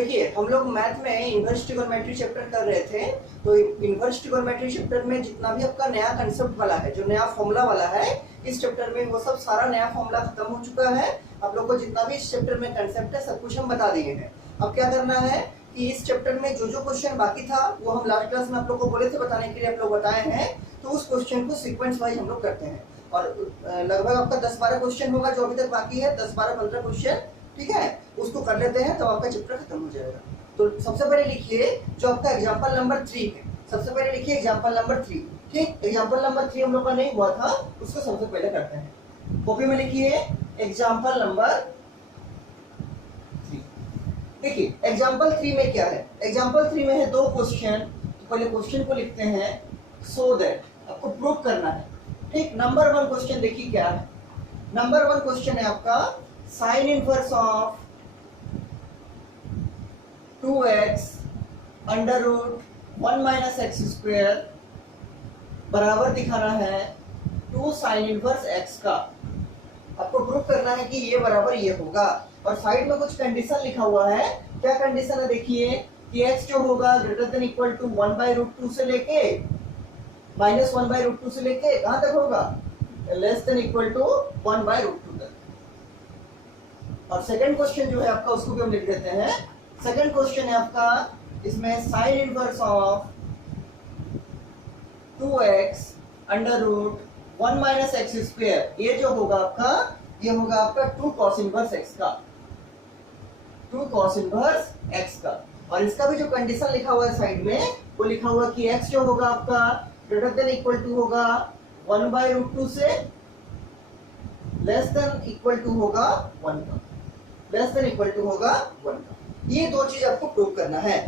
देखिए हम लोग मैथ में इन्वर्स ट्रिगोनोमेट्री चैप्टर कर रहे थे। तो इन्वर्स ट्रिगोनोमेट्री चैप्टर में जितना भी आपका नया कंसेप्ट वाला है, जो नया फॉर्मूला वाला है, इस चैप्टर में वो सब सारा नया फॉर्मूला खत्म हो चुका है। आप लोग को जितना भी इस चैप्टर में कंसेप्ट है सब कुछ हम बता दिए हैं। अब क्या करना है कि इस चैप्टर में जो जो क्वेश्चन बाकी था वो हम लास्ट क्लास में आप लोग को बोले थे बताने के लिए, आप लोग बताए हैं। तो उस क्वेश्चन को सीक्वेंस वाइज हम लोग करते हैं और लगभग आपका 10-12 क्वेश्चन होगा जो अभी तक बाकी है, 10-12-15 क्वेश्चन, ठीक है। उसको कर लेते हैं तो आपका चैप्टर खत्म हो जाएगा। तो सबसे पहले लिखिए जो आपका एग्जांपल नंबर 3 है। सबसे पहले लिखिए एग्जांपल नंबर 3, ठीक। एग्जांपल नंबर 3 हम लोग का नहीं हुआ था, उसको सबसे पहले करते हैं। कॉपी में लिखिए एग्जांपल नंबर 3। देखिए एग्जांपल 3 में क्या है। एग्जांपल 3 में है 2 क्वेश्चन। तो पहले क्वेश्चन को लिखते हैं सो दैट आपको प्रूव करना है, ठीक। नंबर 1 क्वेश्चन देखिए क्या है। नंबर 1 क्वेश्चन है आपका sine inverse of 2x under root 1 minus x square बराबर दिखाना है 2 साइन इनवर्स x का। आपको प्रूव करना है कि ये बराबर ये होगा और साइड में कुछ कंडीशन लिखा हुआ है। क्या कंडीशन है देखिए कि x जो होगा ग्रेटर देन इक्वल टू 1/√2 से लेके माइनस 1/√2 से लेके कहां तक होगा, लेस देन इक्वल टू 1/√2 तक। और सेकंड क्वेश्चन जो है आपका उसको भी हम लिख देते हैं। सेकंड क्वेश्चन है आपका इसमें sine inverse of 2x under root 1 minus x square, ये जो होगा आपका, ये होगा आपका 2 कॉस इनवर्स x का, 2 कॉस इनवर्स x का। और इसका भी जो कंडीशन लिखा हुआ है साइड में, वो लिखा हुआ कि x जो होगा आपका ग्रेटर देन इक्वल टू होगा 1/√2 से, लेस देन इक्वल टू होगा 1 का, लेस देन इक्वल टू होगा 1 का। ये दो चीज आपको प्रूव करना है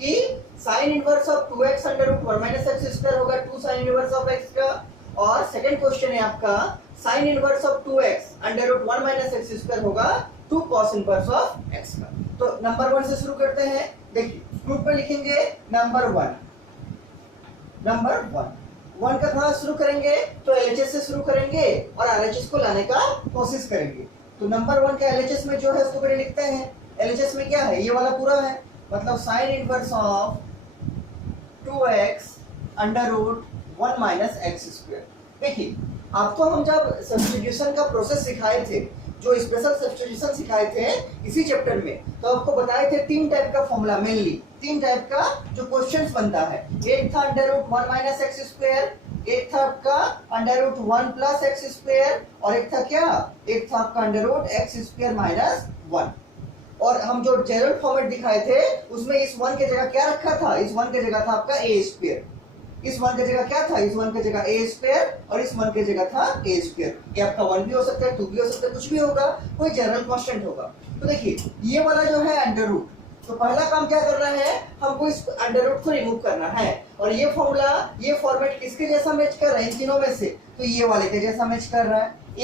कि sine inverse of 2x under root 1 minus x square होगा 2 साइन इनवर्स ऑफ x का। और सेकंड क्वेश्चन है आपका sine inverse of 2x under root 1 minus x square होगा 2 कॉस इनवर्स ऑफ x का। तो नंबर 1 से शुरू करते हैं। देखिए प्रूफ में लिखेंगे नंबर 1 का कहां शुरू करेंगे, तो LHS से शुरू करेंगे और RHS को लाने का कोशिश करेंगे। तो नंबर 1 का LHS में जो है उसको पहले लिखते हैं। LHS में क्या है, ये वाला पूरा है, मतलब sine inverse of 2x under root 1 minus x square. देखिए आपको हम जब सब्स्टिट्यूशन का प्रोसेस सिखाए थे, जो स्पेशल सब्स्टिट्यूशन सिखाए थे इसी चैप्टर में, तो आपको बताए थे 3 टाइप का फॉर्मूला, मेनली 3 टाइप का जो क्वेश्चंस बनता है। एक था under root 1 minus x square, एक था आपका under root 1 plus x square, और एक था क्या, एक था आपका under root x square minus 1। और हम जो जनरल फॉर्मेट दिखाए थे उसमें इस 1 की जगह क्या रखा था, इस 1 की जगह था आपका a स्क्वायर। इस 1 की जगह क्या था, इस 1 की जगह a स्क्वायर, और इस 1 की जगह था a स्क्वायर। ये आपका 1 भी हो सकता है, 2 भी हो सकता है, कुछ भी होगा, कोई जनरल कांस्टेंट होगा। तो देखिए ये वाला जो है अंडर रूट, तो पहला काम क्या करना है, हमको इस अंडर रूट को रिमूव करना है। और ये फॉर्मूला, ये फॉर्मेट किसके जैसा मैच कर रहा है इन तीनों में से, तो ये वाले के जैसा मैच कर रहा है। a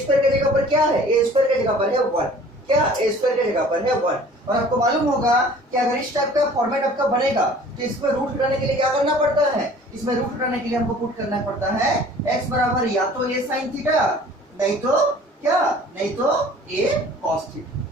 स्क्वायर की जगह पर क्या है, a स्क्वायर की जगह पर है 1, क्या a स्क्वायर की जगह पर है 1। और आपको मालूम होगा कि अगर इस टाइप का फॉर्मेट आपका बनेगा तो इसमें रूट हटाने के लिए क्या करना पड़ता है, इसमें रूट हटाने के लिए हमको पुट करना पड़ता है x बराबर या तो a sin थीटा, नहीं तो क्या, नहीं तो a cos थीटा।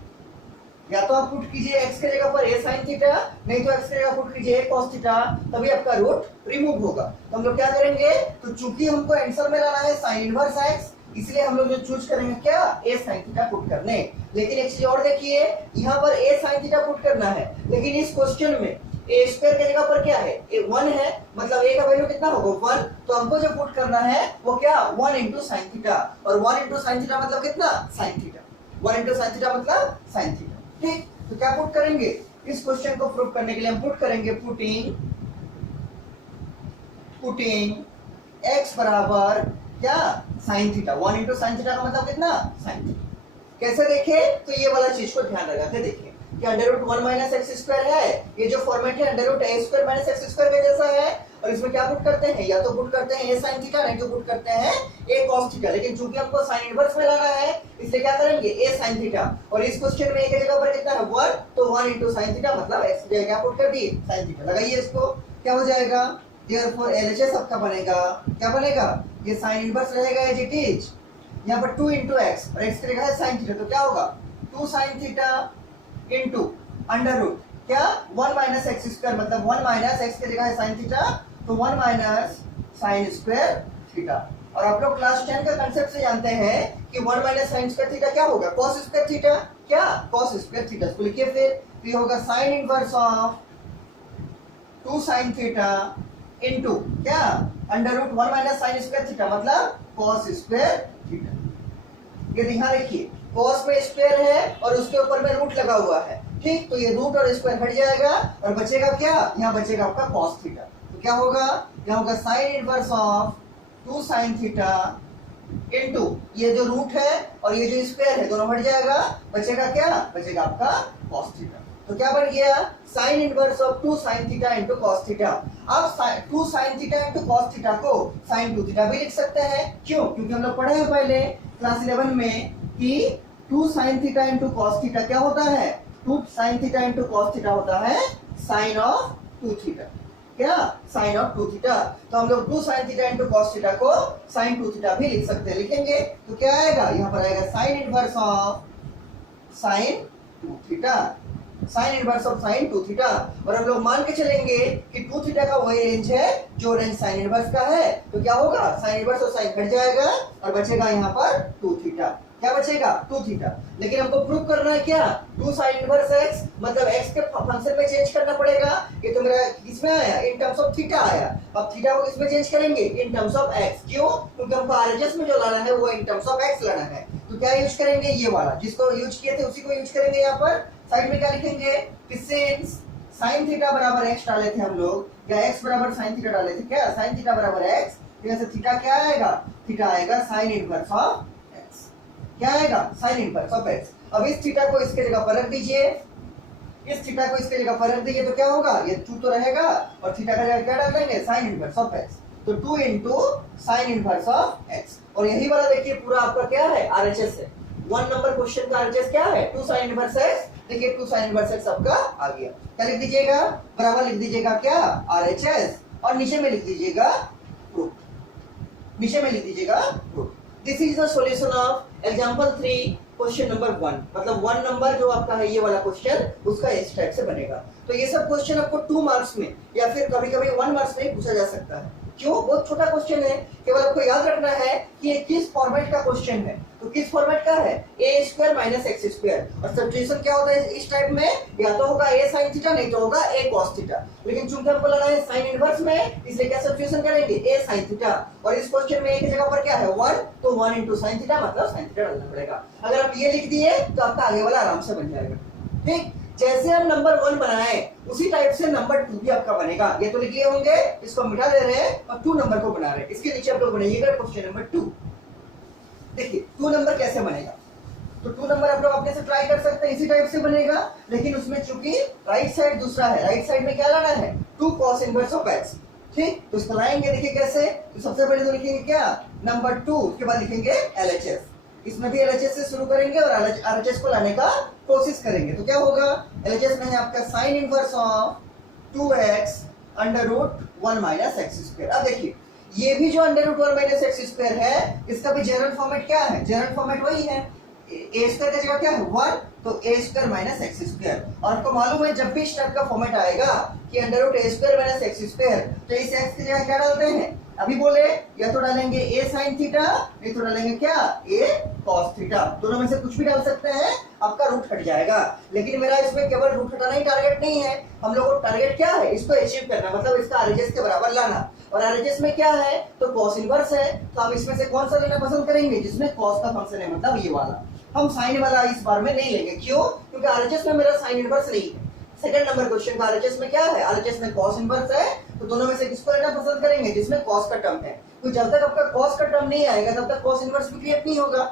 या तो आप पुट कीजिए x के जगह पर a sin थीटा, नहीं तो x के जगह पुट कीजिए a cos थीटा, तभी आपका रूट रिमूव होगा। तो हम लोग क्या करेंगे, तो चूंकि हमको आंसर में लाना है साइन इनवर्स x, इसलिए हम लोग जो चूज करेंगे क्या, a sin थीटा पुट करने। लेकिन एक चीज और देखिए, यहाँ पर a sin थीटा पुट करना है, लेकिन इस क्वेश्चन में a स्क्वायर की जगह पर क्या है, 1 है, मतलब a का वैल्यू कितना होगा 1। तो हमको जो पुट करना है वो क्या, 1 इंटू साइन थीटा, और 1 इंटू साइन थीटा मतलब कितना, sine theta. 1 into sine theta मतलब साइन थीटा, ठीक। तो क्या पुट करेंगे, इस क्वेश्चन को प्रूव करने के लिए हम पुट करेंगे पुटिंग x बराबर क्या, sine theta. 1 into sine theta का मतलब कितना, साइन थीटा। कैसे देखे, तो ये वाला चीज को ध्यान लगा के देखिए कि under root 1 minus x square है, ये जो फॉर्मेट है under root a square minus x square का जैसा है। और इसमें क्या पुट करते हैं, या तो पुट करते हैं a sin थीटा, नहीं तो पुट करते हैं a cos थीटा। लेकिन चूंकि हमको साइन इनवर्स में लाना है इसलिए क्या करेंगे, a sin थीटा। और इस क्वेश्चन में a की जगह पर कितना है 1, तो 1 इंटू साइन थीटा मतलब x की जगह क्या पुट कर दी, साइन थीटा। लगाइए इसको, क्या हो जाएगा, देयरफॉर LHS आपका बनेगा, क्या बनेगा, ये साइन इनवर्स रहेगा एज इट इज, यहाँ पर 2 इंटू एक्स और एक्स की जगह है साइन थीटा, तो क्या होगा 2 sine theta into under root क्या 1 माइनस एक्स स्क्वायर, मतलब 1 माइनस एक्स की जगह है साइन थीटा, तो 1 माइनस साइन स्क्वायर थीटा। और आप लोग क्लास 10 का कंसेप्ट से जानते हैं कि 1 माइनस साइन स्क्वायर थीटा क्या होगा, कॉस स्क्वायर थीटा, क्या कॉस स्क्वायर थीटा। इसको लिखिए फिर, तो ये होगा sine inverse of 2 sine theta into क्या under root 1 minus sine square theta, मतलब कॉस स्क्वायर थीटा। ये ध्यान रखिए, कॉस में स्क्वायर है और उसके ऊपर में रूट लगा हुआ है, ठीक, तो ये रूट और स्क्वायर हट जाएगा और बचेगा क्या, यहाँ बचेगा आपका कॉस थीटा। तो क्या होगा, यहाँ होगा sine inverse of 2 sine theta into ये जो रूट है और ये जो स्क्वायर है दोनों हट जाएगा, बचेगा क्या, बचेगा आपका कॉस थीटा। तो क्या बन गया, sign inverse of 2 sine theta into cos theta. अब 2 sine theta into cos theta को साइन 2 थीटा भी लिख सकते हैं, क्यों, क्योंकि हम लोग पढ़े हैं पहले क्लास 11 में कि 2 sine theta into cos theta क्या होता है, 2 sine theta into cos theta होता है साइन ऑफ 2 थीटा, क्या साइन ऑफ 2 थीटा। तो हम लोग 2 sine theta into cos theta को साइन 2 थीटा भी लिख सकते हैं, लिखेंगे तो क्या आएगा, यहाँ पर आएगा sign inverse of sine 2 theta, sign inverse of sine 2 theta. और हम लोग मान के चलेंगे कि 2 थीटा का वही रेंज है जो रेंज साइन इनवर्स का है, तो क्या होगा, साइन इनवर्स और साइन हट जाएगा और बचेगा यहाँ पर 2 थीटा, क्या बचेगा 2 थीटा। लेकिन हमको प्रूव करना है क्या, 2 साइन इनवर्स x, मतलब x के फंक्शन में चेंज करना पड़ेगा। ये तो मेरा किसमें आया, इन टर्म्स ऑफ थीटा आया, अब थीटा को किसमें चेंज करेंगे, इन टर्म्स ऑफ x, क्यों, क्योंकि हमको आरएचएस में जो लाना है वो इन टर्म्स ऑफ x लाना है। तो क्या यूज करेंगे, ये वाला जिसको यूज किए थे उसी को यूज करेंगे। यहाँ पर साइड में क्या लिखेंगे कि सिंस साइन थीटा बराबर x डाले थे हम लोग, या x बराबर साइन थीटा डाले थे, क्या साइन थीटा बराबर x, तो से थीटा क्या आएगा, थीटा आएगा साइन इनवर्स ऑफ x, क्या आएगा साइन इनवर्स ऑफ x। अब इस थीटा को इसके जगह पर रख दीजिए, इस थीटा को इसके जगह पर रख दीजिए, तो क्या होगा, ये 2 तो रहेगा और थीटा का जगह क्या डाल देंगे, साइन इनवर्स ऑफ x, तो 2 into sign inverse of x। और यही वाला देखिए पूरा आपका क्या है, आरएचएस है, 1 नंबर क्वेश्चन का आरएचएस क्या है, 2 साइन इनवर्स x। देखिए 2 साइन इनवर्स x आपका आ गया, क्या लिख दीजिएगा, बराबर लिख दीजिएगा क्या, आरएचएस, और नीचे में लिख दीजिएगा प्रूफ, नीचे में लिख दीजिएगा proof. This is the solution of example 3 question number 1, मतलब 1 नंबर जो आपका है ये वाला क्वेश्चन उसका इस टाइप से बनेगा। तो ये सब क्वेश्चन आपको 2 मार्क्स में या फिर कभी-कभी 1 मार्क्स में पूछा जा सकता है, क्यों, बहुत छोटा क्वेश्चन है, केवल आपको याद रखना है कि ये किस फॉर्मेट का क्वेश्चन है। तो किस फॉर्मेट का है, a square minus x square, और सब्स्टिट्यूशन क्या होता है इस टाइप में, या तो होगा a sin थीटा नहीं तो होगा a cos थीटा। लेकिन चूंकि हमको लेना है साइन इनवर्स में, इसलिए क्या सब्स्टिट्यूशन करेंगे, a sin थीटा, और इस क्वेश्चन में a की जगह पर क्या है 1, तो 1 इंटू साइन थीटा मतलब साइन थीटा डालना पड़ेगा। अगर आप ये लिख दिए तो आपका आगे वाला आराम से बन जाएगा, ठीक। जैसे हम नंबर 1 बनाए उसी टाइप से नंबर 2 भी आपका बनेगा। ये तो लिख लिए होंगे, इसको मिटा दे रहे हैं और 2 नंबर को बना रहे हैं। इसके नीचे आप लोग बनाइएगा क्वेश्चन नंबर 2। देखिए 2 नंबर कैसे बनेगा, तो 2 नंबर आप लोग अपने से ट्राई कर सकते हैं, इसी टाइप से बनेगा, लेकिन उसमें चूंकि राइट साइड दूसरा है, राइट साइड में क्या लाना है, 2 cos इनवर्स ऑफ x, ठीक। तो इसको लाएंगे, देखिए कैसे, तो सबसे पहले तो लिखेंगे क्या, नंबर 2, उसके बाद लिखेंगे LHS, इसमें भी LHS से शुरू करेंगे और RHS को लाने का कोशिश करेंगे। तो क्या होगा, LHS में है आपका sine inverse of 2x under root 1 minus x square. अब देखिए ये भी जो under root 1 minus x square है, इसका भी जनरल फॉर्मेट क्या है, जनरल फॉर्मेट वही है, ए स्क्वायर की जगह क्या है 1, तो ए स्क्वायर माइनस एक्स स्क्वायर। और आपको मालूम है जब भी इस टाइप का फॉर्मेट आएगा कि अंडर रूट ए स्क्वायर माइनस एक्स स्क्वायर, तो इस एक्स की जगह क्या डालते हैं, अभी बोले या तो डालेंगे a sin थीटा, नहीं तो डालेंगे क्या a cos थीटा, दोनों में से कुछ भी डाल सकते हैं, आपका रूट हट जाएगा। लेकिन मेरा इसमें केवल रूट हटाना ही टारगेट नहीं है, हम लोगों को टारगेट क्या है, इसको अचीव करना, मतलब इसका आरएचएस के बराबर लाना। और आरएचएस में क्या है, तो cos इनवर्स है, तो हम इसमें से कौन सा लेना पसंद करेंगे, जिसमें cos का फंक्शन है, मतलब ये वाला। हम साइन वाला इस बार में नहीं लेंगे, क्यों, क्योंकि आरएचएस में मेरा साइन इनवर्स नहीं है। सेकंड नंबर क्वेश्चन का आरएचएस में क्या है, आरएचएस में cos इनवर्स है, तो दोनों में से किसको लेना पसंद करेंगे, जिसमें cos का टर्म है। तो जब तक आपका cos का टर्म नहीं आएगा तब तक cos इनवर्स भी क्रिएट नहीं होगा।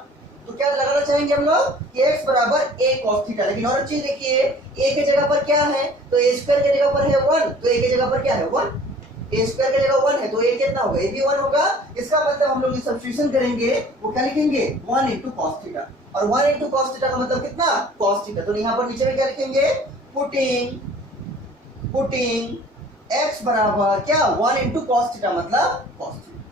तो क्या लगाना चाहेंगे हम लोग कि x बराबर a cos थीटा। लेकिन और चीज देखिए, a के जगह पर क्या है, तो a स्क्वायर के जगह पर है 1, तो a की जगह पर क्या है 1, a स्क्वायर की जगह 1 है, तो a कितना होगा, a भी 1 होगा। इसका मतलब हम लोग सब्स्टिट्यूशन करेंगे, वो क्या लिखेंगे 1 इंटू cos थीटा, और 1 इंटू cos थीटा का मतलब कितना, cos थीटा। तो यहाँ पर नीचे में क्या लिखेंगे, पुटिंग x बराबर क्या 1 इंटू cos थीटा, मतलब cos थीटा।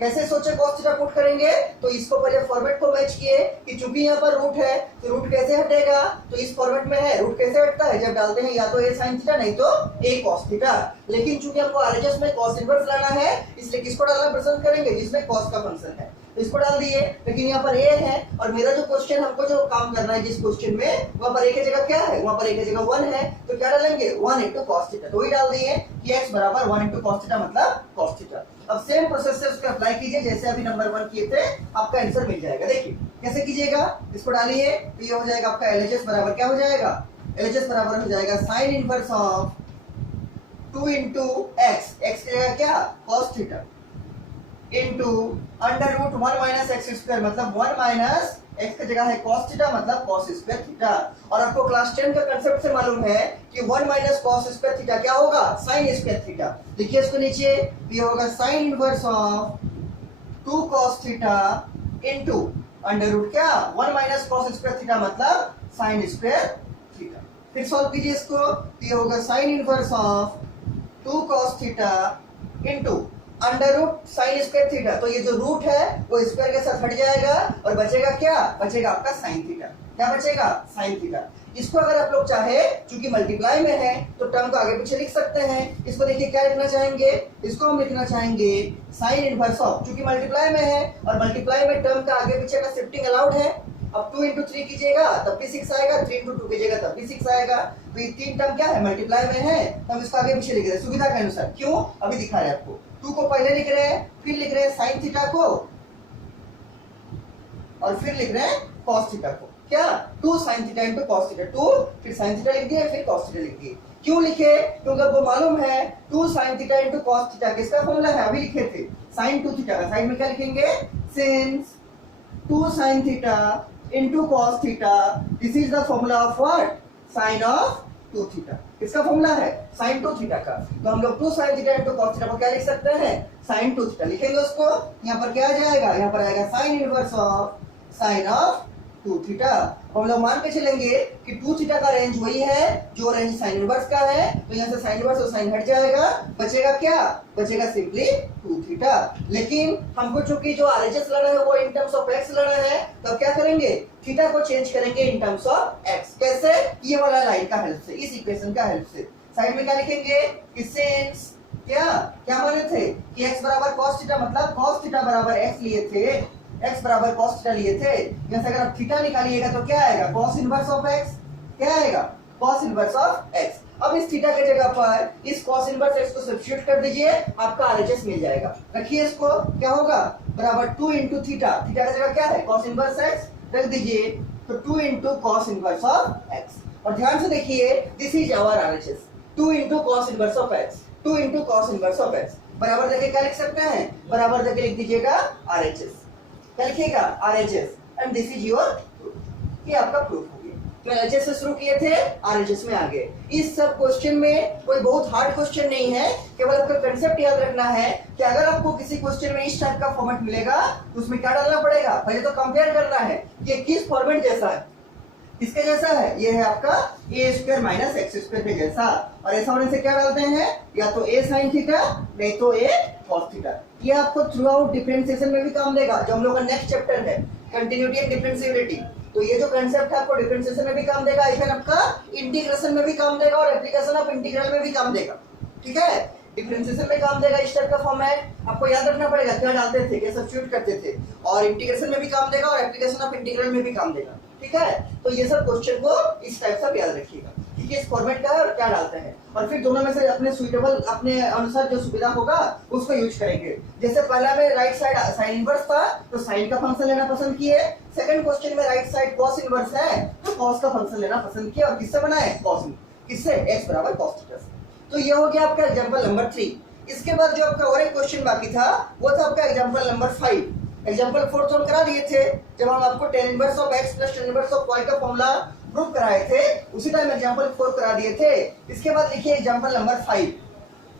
कैसे सोचे cos थीटा पुट करेंगे? तो इसको पहले फॉर्मेट को मैच किए कि चूंकि यहाँ पर रूट है तो रूट कैसे हटेगा, तो इस फॉर्मेट में है रूट कैसे हटता है, जब डालते हैं या तो a sin थीटा नहीं तो a cos थीटा। लेकिन चूंकि हमको RHS में cos इनवर्स लाना है इसलिए किसको डालना पसंद करेंगे, जिसमें cos का फंक्शन है, तो इसको डाल दिए। लेकिन यहाँ पर a है और मेरा जो क्वेश्चन हमको जो काम करना है जिस क्वेश्चन में, वहां पर a की जगह क्या है, वहां पर a की जगह 1 है, तो क्या डालेंगे 1 into cos थीटा, तो वही डाल दिए कि x बराबर 1 into cos थीटा मतलब cos थीटा। अब सेम प्रोसेस से उसको अप्लाई कीजिए जैसे अभी नंबर 1 किए थे, आपका आंसर मिल जाएगा। देखिए कैसे कीजिएगा, इसको डालिए तो ये हो जाएगा आपका LHS बराबर क्या हो जाएगा, LHS बराबर हो जाएगा sin inverse of 2 into x, x की जगह क्या cos theta into under root 1 minus x square मतलब 1 माइनस एक्स की जगह है cos थीटा मतलब cos स्क्वायर थीटा। और आपको क्लास 10 का कांसेप्ट से मालूम है कि 1 माइनस cos स्क्वायर थीटा क्या होगा, sin स्क्वायर थीटा। लिखिए इसको नीचे, ये होगा sin inverse of 2 cos theta into under root क्या 1 माइनस cos स्क्वायर थीटा मतलब sin स्क्वायर थीटा। फिर सॉल्व कीजिए इसको, ये होगा sin inverse of 2 cos theta into under root sine square theta, तो ये जो रूट है वो स्क्वायर के साथ हट जाएगा और बचेगा क्या, बचेगा आपका साइन थीटा। क्या बचेगा, साइन थीटा। इसको अगर आप लोग चाहे चूंकि मल्टीप्लाई में है तो टर्म को आगे पीछे लिख सकते हैं। इसको देखिए क्या लिखना चाहेंगे, इसको हम लिखना चाहेंगे साइन इनवर्स ऑफ, चूंकि मल्टीप्लाई में है और मल्टीप्लाई में टर्म का आगे पीछे का शिफ्टिंग अलाउड है। अब 2 into 3 कीजिएगा तब भी 6 आएगा, 3 into 2 कीजिएगा तब भी 6 आएगा। तो ये तीन टर्म क्या है, मल्टीप्लाई में है, तो हम इसको आगे पीछे लिख रहे हैं सुविधा के अनुसार। क्यों, अभी दिखा रहे हैं आपको। 2 को पहले लिख रहे हैं, फिर लिख रहे हैं साइन थीटा को और फिर लिख रहे हैं कॉस थीटा को। क्या 2 sin theta into cos theta, 2 फिर sin थीटा लिख दिए फिर cos थीटा लिख दिए। क्यों लिखे, क्योंकि आपको मालूम है 2 sin theta into cos theta किसका फॉर्मूला है, अभी लिखे थे sin 2 थीटा का। साइड में क्या लिखेंगे, since 2 sin theta into cos theta this is the formula of what, sin of 2 theta. किसका फॉर्मूला है, sin 2 थीटा का। तो हम लोग 2 sin theta into cos theta को क्या लिख सकते हैं, sin 2 थीटा लिखेंगे उसको। यहाँ पर क्या आ जाएगा, यहाँ पर आएगा sin inverse of sin of 2 theta. हम लोग मान के चलेंगे कि 2 थीटा का रेंज वही है जो रेंज साइन इनवर्स का है, तो यहाँ से साइन इनवर्स और साइन हट जाएगा, बचेगा क्या, बचेगा सिंपली 2 थीटा। लेकिन हमको चूंकि जो आरएचएस लेना है वो इन टर्म्स ऑफ एक्स लेना है, तो क्या करेंगे, थीटा को चेंज करेंगे इन टर्म्स ऑफ एक्स। कैसे, ये वाला लाइन का हेल्प से, इस इक्वेशन का हेल्प से। साइड में क्या लिखेंगे कि सिंस क्या क्या माने थे कि x बराबर cos थीटा मतलब cos थीटा बराबर x लिए थे, x बराबर cos थीटा लिए थे। यहाँ से अगर आप थीटा निकालिएगा तो क्या आएगा, cos इनवर्स ऑफ x, क्या आएगा cos इनवर्स ऑफ x। अब इस थीटा की जगह पर इस cos इनवर्स x को सब्स्टिट्यूट कर दीजिए, आपका RHS मिल जाएगा। रखिए इसको, क्या होगा बराबर 2 इंटू थीटा, थीटा की जगह क्या है cos इनवर्स x, रख दीजिए तो 2 into cos inverse of x। और ध्यान से देखिए this is our RHS, 2 into cos inverse of x, 2 into cos inverse of x बराबर देके क्या लिख सकते हैं, बराबर देके लिख दीजिएगा RHS। क्या लिखिएगा RHS and this is your proof, ये आपका प्रूफ हो गया। तो LHS से शुरू किए थे, RHS में आ गए। इस सब क्वेश्चन में कोई बहुत हार्ड क्वेश्चन नहीं है, केवल आपका कंसेप्ट याद रखना है कि अगर आपको किसी क्वेश्चन में इस टाइप का फॉर्मेट मिलेगा तो उसमें क्या डालना पड़ेगा, पहले तो कंपेयर करना है कि किस फॉर्मेट जैसा है, किसके जैसा है, ये है आपका a square minus x square के जैसा। और ऐसा होने से क्या डालते हैं, या तो a sin थीटा नहीं तो a cos थीटा। ये आपको थ्रू आउट डिफरेंशिएशन में भी काम देगा, जो हम लोग का नेक्स्ट चैप्टर है कंटिन्यूटी एंड डिफरेंशिएबिलिटी। तो ये जो कांसेप्ट है आपको डिफरेंशिएशन में भी काम देगा, इवन आपका इंटीग्रेशन में भी काम देगा और एप्लीकेशन ऑफ इंटीग्रल में भी काम देगा। ठीक है, डिफरेंशिएशन में काम देगा इस टाइप का फॉर्मेट, आपको याद रखना पड़ेगा क्या डालते थे, क्या सब्स्टिट्यूट करते थे। और इंटीग्रेशन में भी काम देगा और एप्लीकेशन ऑफ इंटीग्रल में भी काम देगा। ठीक है, तो ये सब क्वेश्चन को इस टाइप से याद रखिएगा कि किस फॉर्मेट का है और क्या डालते हैं, और फिर दोनों में से अपने सुइटेबल, अपने अनुसार जो सुविधा होगा उसको यूज करेंगे। जैसे पहला में राइट साइड साइन इनवर्स था तो साइन का फंक्शन लेना पसंद किए, सेकंड क्वेश्चन में राइट साइड cos इनवर्स है तो cos का फंक्शन लेना पसंद किया, और किससे बनाए, cos, किससे, x बराबर cos थीटा से। तो ये हो गया आपका एग्जांपल नंबर 3। इसके बाद जो आपका और एक क्वेश्चन बाकी था वो था आपका एग्जांपल नंबर 5। एग्जांपल 4 हम करा दिए थे जब हम आपको tan inverse of x plus tan inverse of y का फॉर्मूला प्रूव कराए थे, उसी टाइम एग्जांपल 4 करा दिए थे। इसके बाद लिखिए एग्जांपल नंबर 5,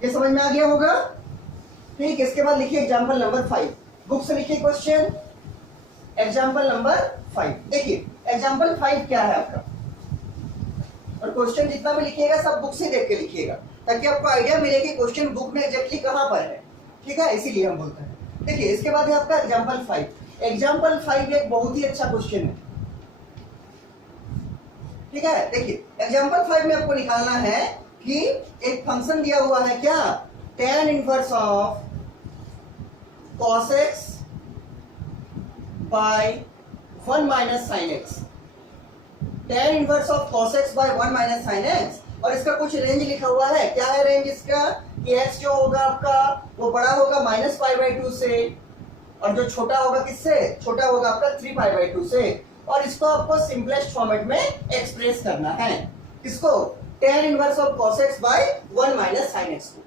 ये समझ में आ गया होगा। ठीक, इसके बाद लिखिए एग्जांपल नंबर 5, बुक से लिखिए क्वेश्चन एग्जांपल नंबर 5। देखिए एग्जांपल 5 क्या है आपका, और क्वेश्चन जितना भी लिखिएगा सब बुक से देख के लिखिएगा ताकि आपको आइडिया मिले कि क्वेश्चन बुक में एग्जैक्टली कहां पर है। ठीक है, इसीलिए हम बोलते हैं। देखिए इसके बाद है आपका एग्जाम्पल 5। एग्जाम्पल 5 एक बहुत ही अच्छा क्वेश्चन है, ठीक है। देखिए एग्जाम्पल 5 में आपको निकालना है कि एक फंक्शन दिया हुआ है क्या, tan inverse of cos x by 1 minus sin x, tan inverse of cos x by 1 minus sin x, और इसका कुछ रेंज लिखा हुआ है। क्या है रेंज इसका कि x जो होगा आपका वो बड़ा होगा -π/2 से, और जो छोटा होगा किससे, छोटा होगा आपका 3π/2 से, और इसको आपको सिंपलेस्ट फॉर्मेट में एक्सप्रेस करना है। किसको, tan inverse of cos x by 1 minus sin x को।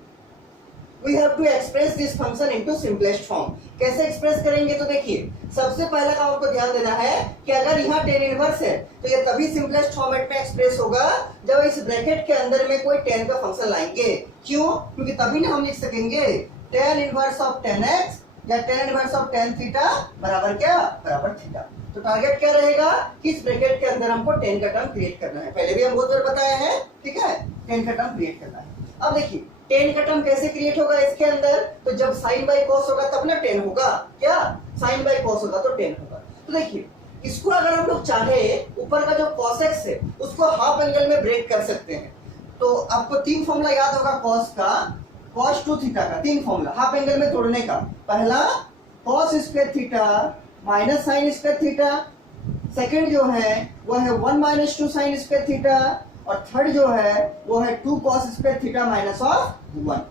We have to express this function into simplest form। कैसे एक्सप्रेस करेंगे, तो देखिए सबसे पहला काम आपको ध्यान देना है कि अगर यहाँ tan इनवर्स है तो ये तभी सिंपलेस्ट फॉर्मेट में एक्सप्रेस होगा जब इस ब्रैकेट के अंदर में कोई tan का फंक्शन लाएंगे। क्यों, क्योंकि तभी ना हम लिख सकेंगे tan inverse of tan x या tan inverse of tan theta बराबर क्या, बराबर थीटा। तो टारगेट क्या रहेगा कि इस ब्रैकेट के अंदर हमको tan का टर्म क्रिएट करना है। पहले भी हम बहुत बार बताया है, ठीक है, tan का टर्म क्रिएट करना है। अब देखिए tan का टर्म कैसे क्रिएट होगा इसके अंदर, तो जब sin बाई cos होगा तब ना tan होगा, क्या sin बाई cos होगा तो tan होगा। तो देखिए इसको अगर हम लोग चाहे ऊपर का जो cos x है उसको हाफ एंगल में ब्रेक कर सकते हैं। तो आपको 3 फॉर्मूला याद होगा cos का, cos 2 थीटा का 3 फॉर्मूला हाफ एंगल में तोड़ने का। पहला cos square theta minus sin square theta, second जो है वो है 1 माइनस 2 sin स्क्वायर थीटा, और थर्ड जो है वो है 2 cos square theta minus of 1।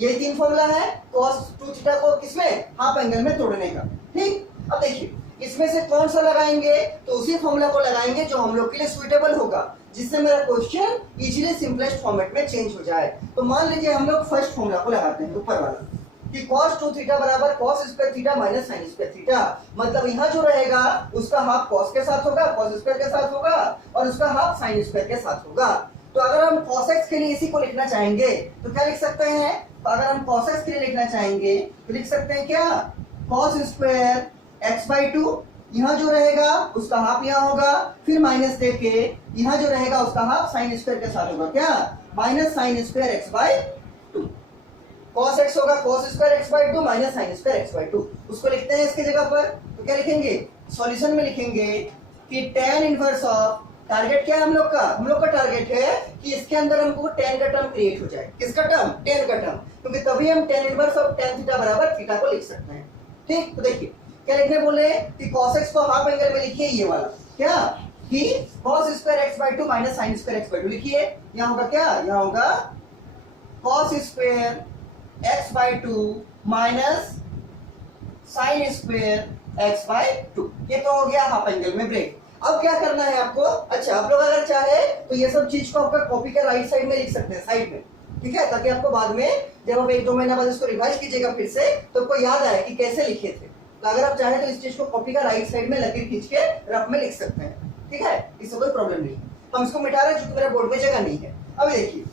ये 3 फॉर्मूला है cos 2 थीटा को किसमें, हाफ एंगल में तोड़ने का, ठीक। अब देखिए इसमें से कौन सा लगाएंगे, तो उसी फॉर्मूला को लगाएंगे जो हम लोग के लिए सुइटेबल होगा, जिससे मेरा क्वेश्चन इजीली सिंपलेस्ट फॉर्मेट में चेंज हो जाए। तो मान लीजिए हम लोग फर्स्ट फॉर्मूला को लगाते हैं, ऊपर वाला कि cos 2 थीटा बराबर cos square theta minus sin square theta. मतलब यहाँ जो रहेगा उसका हाफ cos के साथ होगा, cos स्क्वायर के साथ होगा, और उसका हाफ sin स्क्वायर के साथ होगा। तो अगर हम cos x के लिए इसी को लिखना चाहेंगे तो क्या लिख सकते हैं, तो अगर हम cos x के लिए लिखना चाहेंगे तो लिख सकते हैं क्या, cos स्क्वायर x/2, यहाँ जो रहेगा उसका हाफ यहाँ होगा, फिर माइनस दे के यहाँ जो रहेगा उसका हाफ sin स्क्वायर के साथ होगा, क्या minus sin square x/2। cos x होगा cos square x/2 minus sin square x/2, उसको लिखते हैं इसके जगह पर। तो क्या लिखेंगे, सॉल्यूशन में लिखेंगे कि tan इनवर्स ऑफ, टारगेट क्या है हम लोग का, हम लोग का टारगेट है कि इसके अंदर हमको tan का टर्म क्रिएट हो जाए। किसका टर्म, tan का टर्म, क्योंकि तभी हम tan inverse of tan theta बराबर थीटा को लिख सकते हैं, ठीक। तो देखिए क्या लिखने बोले कि cos x को हाफ एंगल में लिखिए, ये वाला क्या कि cos square x/2 minus sin square x/2 लिखिए। यहाँ होगा क्या, यहाँ होगा cos square x/2 minus sin square x/2। ये तो हो गया हाफ एंगल में ब्रेक। अब क्या करना है आपको, अच्छा आप लोग अगर चाहे तो ये सब चीज को आपका कॉपी का राइट साइड में लिख सकते हैं, साइड में, ठीक है, ताकि आपको बाद में जब आप 1-2 महीना बाद इसको रिवाइज कीजिएगा फिर से तो आपको याद आए कि कैसे लिखे थे। तो अगर आप चाहे तो इस चीज को कॉपी का राइट साइड में लकीर खींच के रफ में लिख सकते हैं, ठीक है, इससे कोई प्रॉब्लम नहीं। हम इसको मिटा रहे हैं क्योंकि मेरे बोर्ड में जगह नहीं है। अब देखिए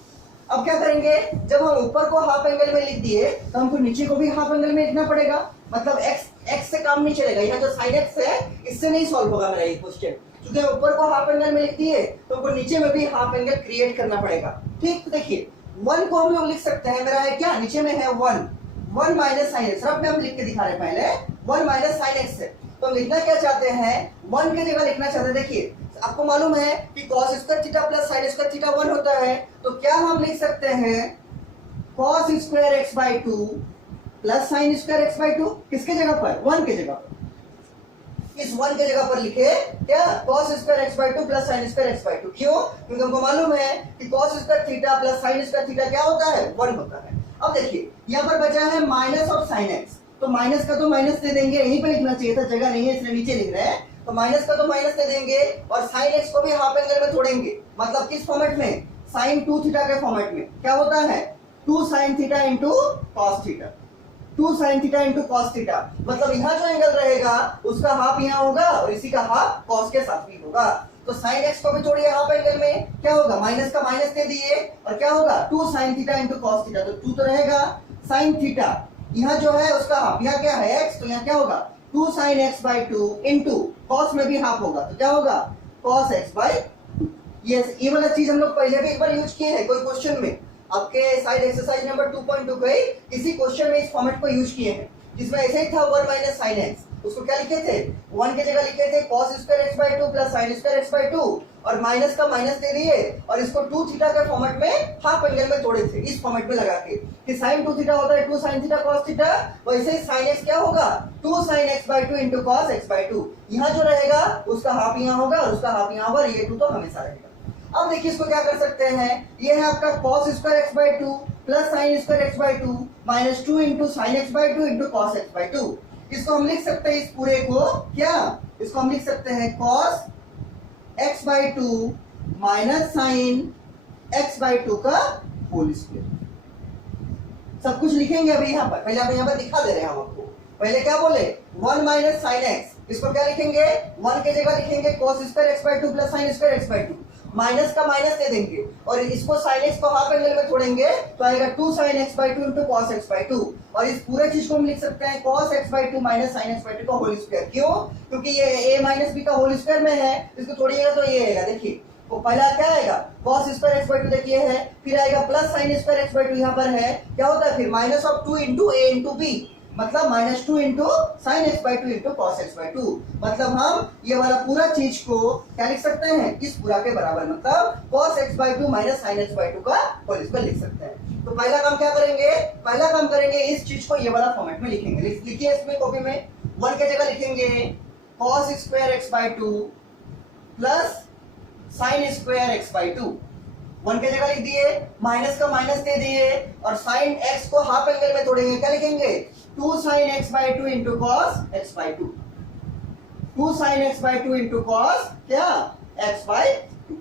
अब क्या करेंगे, जब हम ऊपर को हाफ एंगल में लिख दिए तो हमको नीचे को भी हाफ एंगल में लिखना पड़ेगा। मतलब x से काम नहीं चलेगा, यहाँ जो sin x है इससे नहीं सॉल्व होगा मेरा ये क्वेश्चन, क्योंकि ऊपर को हाफ एंगल में लिख दिए तो हमको नीचे में भी हाफ एंगल क्रिएट करना पड़ेगा, ठीक। तो देखिए 1 को हम लोग लिख सकते हैं, मेरा है क्या, नीचे में है 1 माइनस sin x, रफ में हम लिख के दिखा रहे पहले 1 माइनस sin x है। तो हम लिखना क्या चाहते हैं, 1 की जगह लिखना चाहते हैं। देखिए आपको मालूम है कि cos square theta plus sin square theta 1 होता है, तो क्या हम लिख सकते हैं cos square x/2 plus sin square x/2, किसके जगह पर, 1 के जगह पर। इस 1 के जगह पर लिखे क्या, cos square x/2 plus sin square x/2। क्यों, क्योंकि हमको मालूम है कि cos square theta plus sin square theta क्या होता है, 1 होता है। अब देखिए यहाँ पर बचा है माइनस ऑफ sin x, तो माइनस का तो माइनस दे देंगे, यहीं पे लिखना चाहिए था, जगह नहीं है इसलिए नीचे लिख रहे हैं। तो माइनस का तो माइनस दे देंगे और sin x को भी हाफ एंगल में तोड़ेंगे। मतलब किस फॉर्मेट में, sin 2 थीटा के फॉर्मेट में। क्या होता है 2 sin theta into cos theta, 2 sin theta into cos theta. मतलब यहाँ जो एंगल रहेगा उसका हाफ यहाँ होगा और इसी का हाफ cos के साथ भी होगा। तो sin x को भी तोड़िए हाफ एंगल में, क्या होगा, माइनस का माइनस दे दिए और क्या होगा 2 sin theta into cos theta. तो 2 तो रहेगा, sin थीटा यहाँ जो है उसका हाफ, यहाँ क्या है x, तो यहाँ क्या होगा 2 sin x/2 इंटू cos में भी हाफ होगा, तो क्या होगा cos x/2। ये वाला चीज हम लोग पहले भी एक बार यूज किए हैं कोई क्वेश्चन में, आपके शायद एक्सरसाइज नंबर 2.2 के किसी क्वेश्चन में इस फॉर्मेट को यूज किए हैं। जिसमें ऐसे ही था 1 माइनस साइन एक्स, उसको क्या लिखे थे, 1 की जगह लिखे थे cos square x by two plus sine square x by two, और माइनस का माइनस दे दिए और इसको 2 थीटा के फॉर्मेट में हाफ एंगल में तोड़े थे, इस फॉर्मेट में लगा के कि साइन 2 थीटा होता है 2 साइन थीटा cos थीटा, वैसे ही साइन एक्स क्या होगा 2 sine x by two into cos x by two, यहाँ जो रहेगा उसका हाफ यहाँ होगा और उसका हाफ यहाँ होगा, ये 2 तो हमेशा रहेगा। अब देखिए इसको क्या कर सकते हैं, ये है आपका cos square x by two plus sine square x by two minus 2 into sine x by two into cos x by to. इसको हम लिख सकते हैं इस पूरे को क्या, इसको हम लिख सकते हैं cos x by two minus sine x by two का होल स्क्वायर। सब कुछ लिखेंगे अभी यहाँ पर, पहले आप यहाँ पर दिखा दे रहे हैं हम आपको। पहले क्या बोले 1 माइनस साइन एक्स, इसको क्या लिखेंगे 1 की जगह लिखेंगे cos square x by two plus sine square x by two, minus का माइनस दे देंगे और इसको साइन एक्स को हाफ एंगल में तोड़ेंगे तो आएगा 2 sine x by two into cos x by two, और इस पूरे चीज को हम लिख सकते हैं cos x by two minus sine x by two का होल स्क्वायर। क्यों, क्योंकि ये a माइनस बी का होल स्क्वायर में है, इसको तोड़िएगा तो ये आएगा, देखिए तो पहला क्या आएगा cos square x by two देखिए है, फिर आएगा plus sine square x by two यहाँ पर है, क्या होता है फिर minus of 2 into a into B, मतलब minus 2 into sine x by two into cos x by two, मतलब हम ये वाला पूरा चीज को क्या लिख सकते हैं इस पूरा के बराबर, मतलब cos x by two minus sine x by two का होल स्क्वायर लिख सकते हैं। तो पहला काम क्या करेंगे, पहला काम करेंगे इस चीज को ये वाला फॉर्मेट में लिखेंगे, लिखिए इसमें कॉपी में 1 की जगह लिखेंगे cos square x by two plus sine square x by to, 1 की जगह लिख दिए, माइनस का माइनस दे दिए और साइन एक्स को हाफ एंगल में तोड़ेंगे, क्या लिखेंगे 2 sine x by two into cos x by to, 2 sine x by two into cos क्या एक्स बाई टू,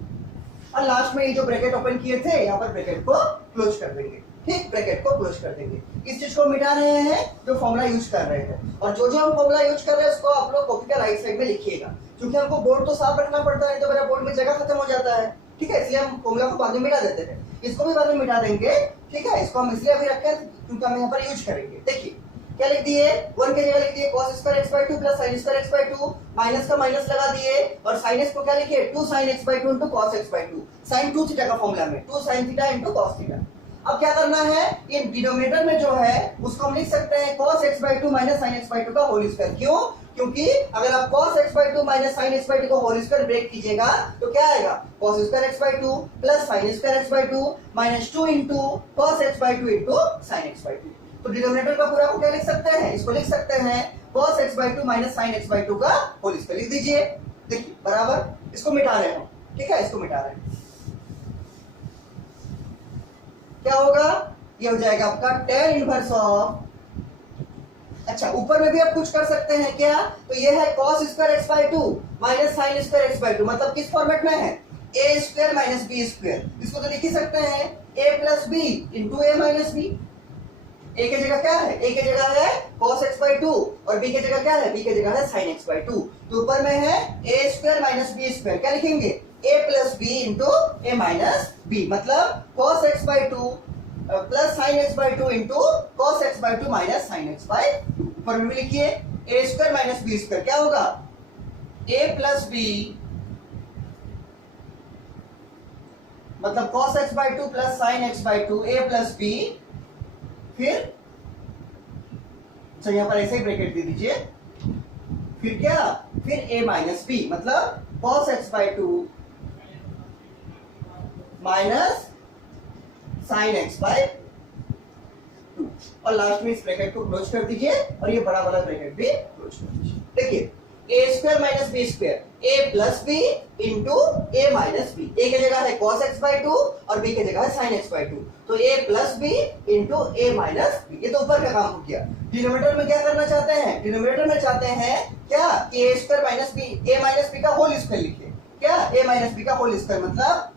और लास्ट में ये जो ब्रैकेट ओपन किए थे यहाँ पर ब्रैकेट को क्लोज कर देंगे, ठीक, ब्रैकेट को क्लोज कर देंगे। इस चीज को मिटा रहे हैं जो फॉर्मूला यूज कर रहे हैं, और जो हम फॉर्मूला यूज कर रहे हैं उसको आप लोग कॉपी का राइट साइड में लिखिएगा, क्योंकि हमको बोर्ड तो साफ रखना पड़ता है, तो मेरा बोर्ड में जगह खत्म हो जाता है, ठीक है, इसलिए हम फॉर्मूला को बाद में मिटा देते हैं, इसको भी बाद में मिटा देंगे, ठीक है, इसको हम इसलिए अभी रखते हैं क्योंकि हम यहाँ पर यूज करेंगे। देखिए क्या लिख दिए 1 की जगह लिख दिए cos square x by two plus sine square x by two, minus का माइनस लगा दिए और साइन एक्स को क्या लिखे 2 sine x by two into cos x by two, sine 2 theta का फॉर्मूला में 2 sine theta into cos theta. अब क्या करना है, ये डिनोमिनेटर में जो है उसको हम लिख सकते हैं cos x by two minus sine x by two का होल स्क्वायर। क्यों, क्योंकि अगर आप cos x by two minus sine x by two का होल स्क्वायर ब्रेक कीजिएगा तो क्या आएगा cos square x by two plus sine square x by two minus 2 into cos x by two into sine x by two. तो denominator का पूरा को क्या लिख सकते हैं, इसको लिख सकते हैं cos x by two minus sine x by two का होल स्क्वायर लिख दीजिए। देखिए बराबर, इसको मिटा रहे हैं, ठीक है, इसको मिटा रहे हैं, क्या होगा, ये हो जाएगा आपका tan इनवर्स ऑफ, अच्छा ऊपर में भी आप कुछ कर सकते हैं क्या, तो ये है cos square x by two minus sine square x by two, मतलब किस फॉर्मेट में है a square minus B square, इसको तो लिख ही सकते हैं a plus B into A minus b. a की जगह क्या है, a की जगह है cos एक्स बाई टू और b की जगह क्या है, b की जगह है sin एक्स बाई टू, तो ऊपर में है a square minus B square, क्या लिखेंगे a plus B into A minus B, मतलब cos x by two plus sine x by two into cos x by two minus sine x by two. ऊपर में भी लिखिए a square minus B square, क्या होगा a plus B, मतलब cos x by two plus sine x by two a plus B, फिर अच्छा यहाँ पर ऐसे ही ब्रैकेट दे दीजिए, फिर क्या, फिर a माइनस बी, मतलब cos x by two minus sine x by two, और लास्ट में इस ब्रैकेट को क्लोज कर दीजिए और ये बड़ा वाला ब्रैकेट भी क्लोज कर दीजिए। देखिए a square minus B square, a plus B into A minus b, a की जगह है cos एक्स बाई टू और b की जगह है sin एक्स बाई टू, तो a plus B into A minus b, ये तो ऊपर का काम हो गया। डिनोमिनेटर में क्या करना चाहते हैं, डिनोमिनेटर में चाहते हैं क्या कि a square minus b, a minus B का होल स्क्वायर लिखे, क्या a माइनस बी का होल स्क्वायर, मतलब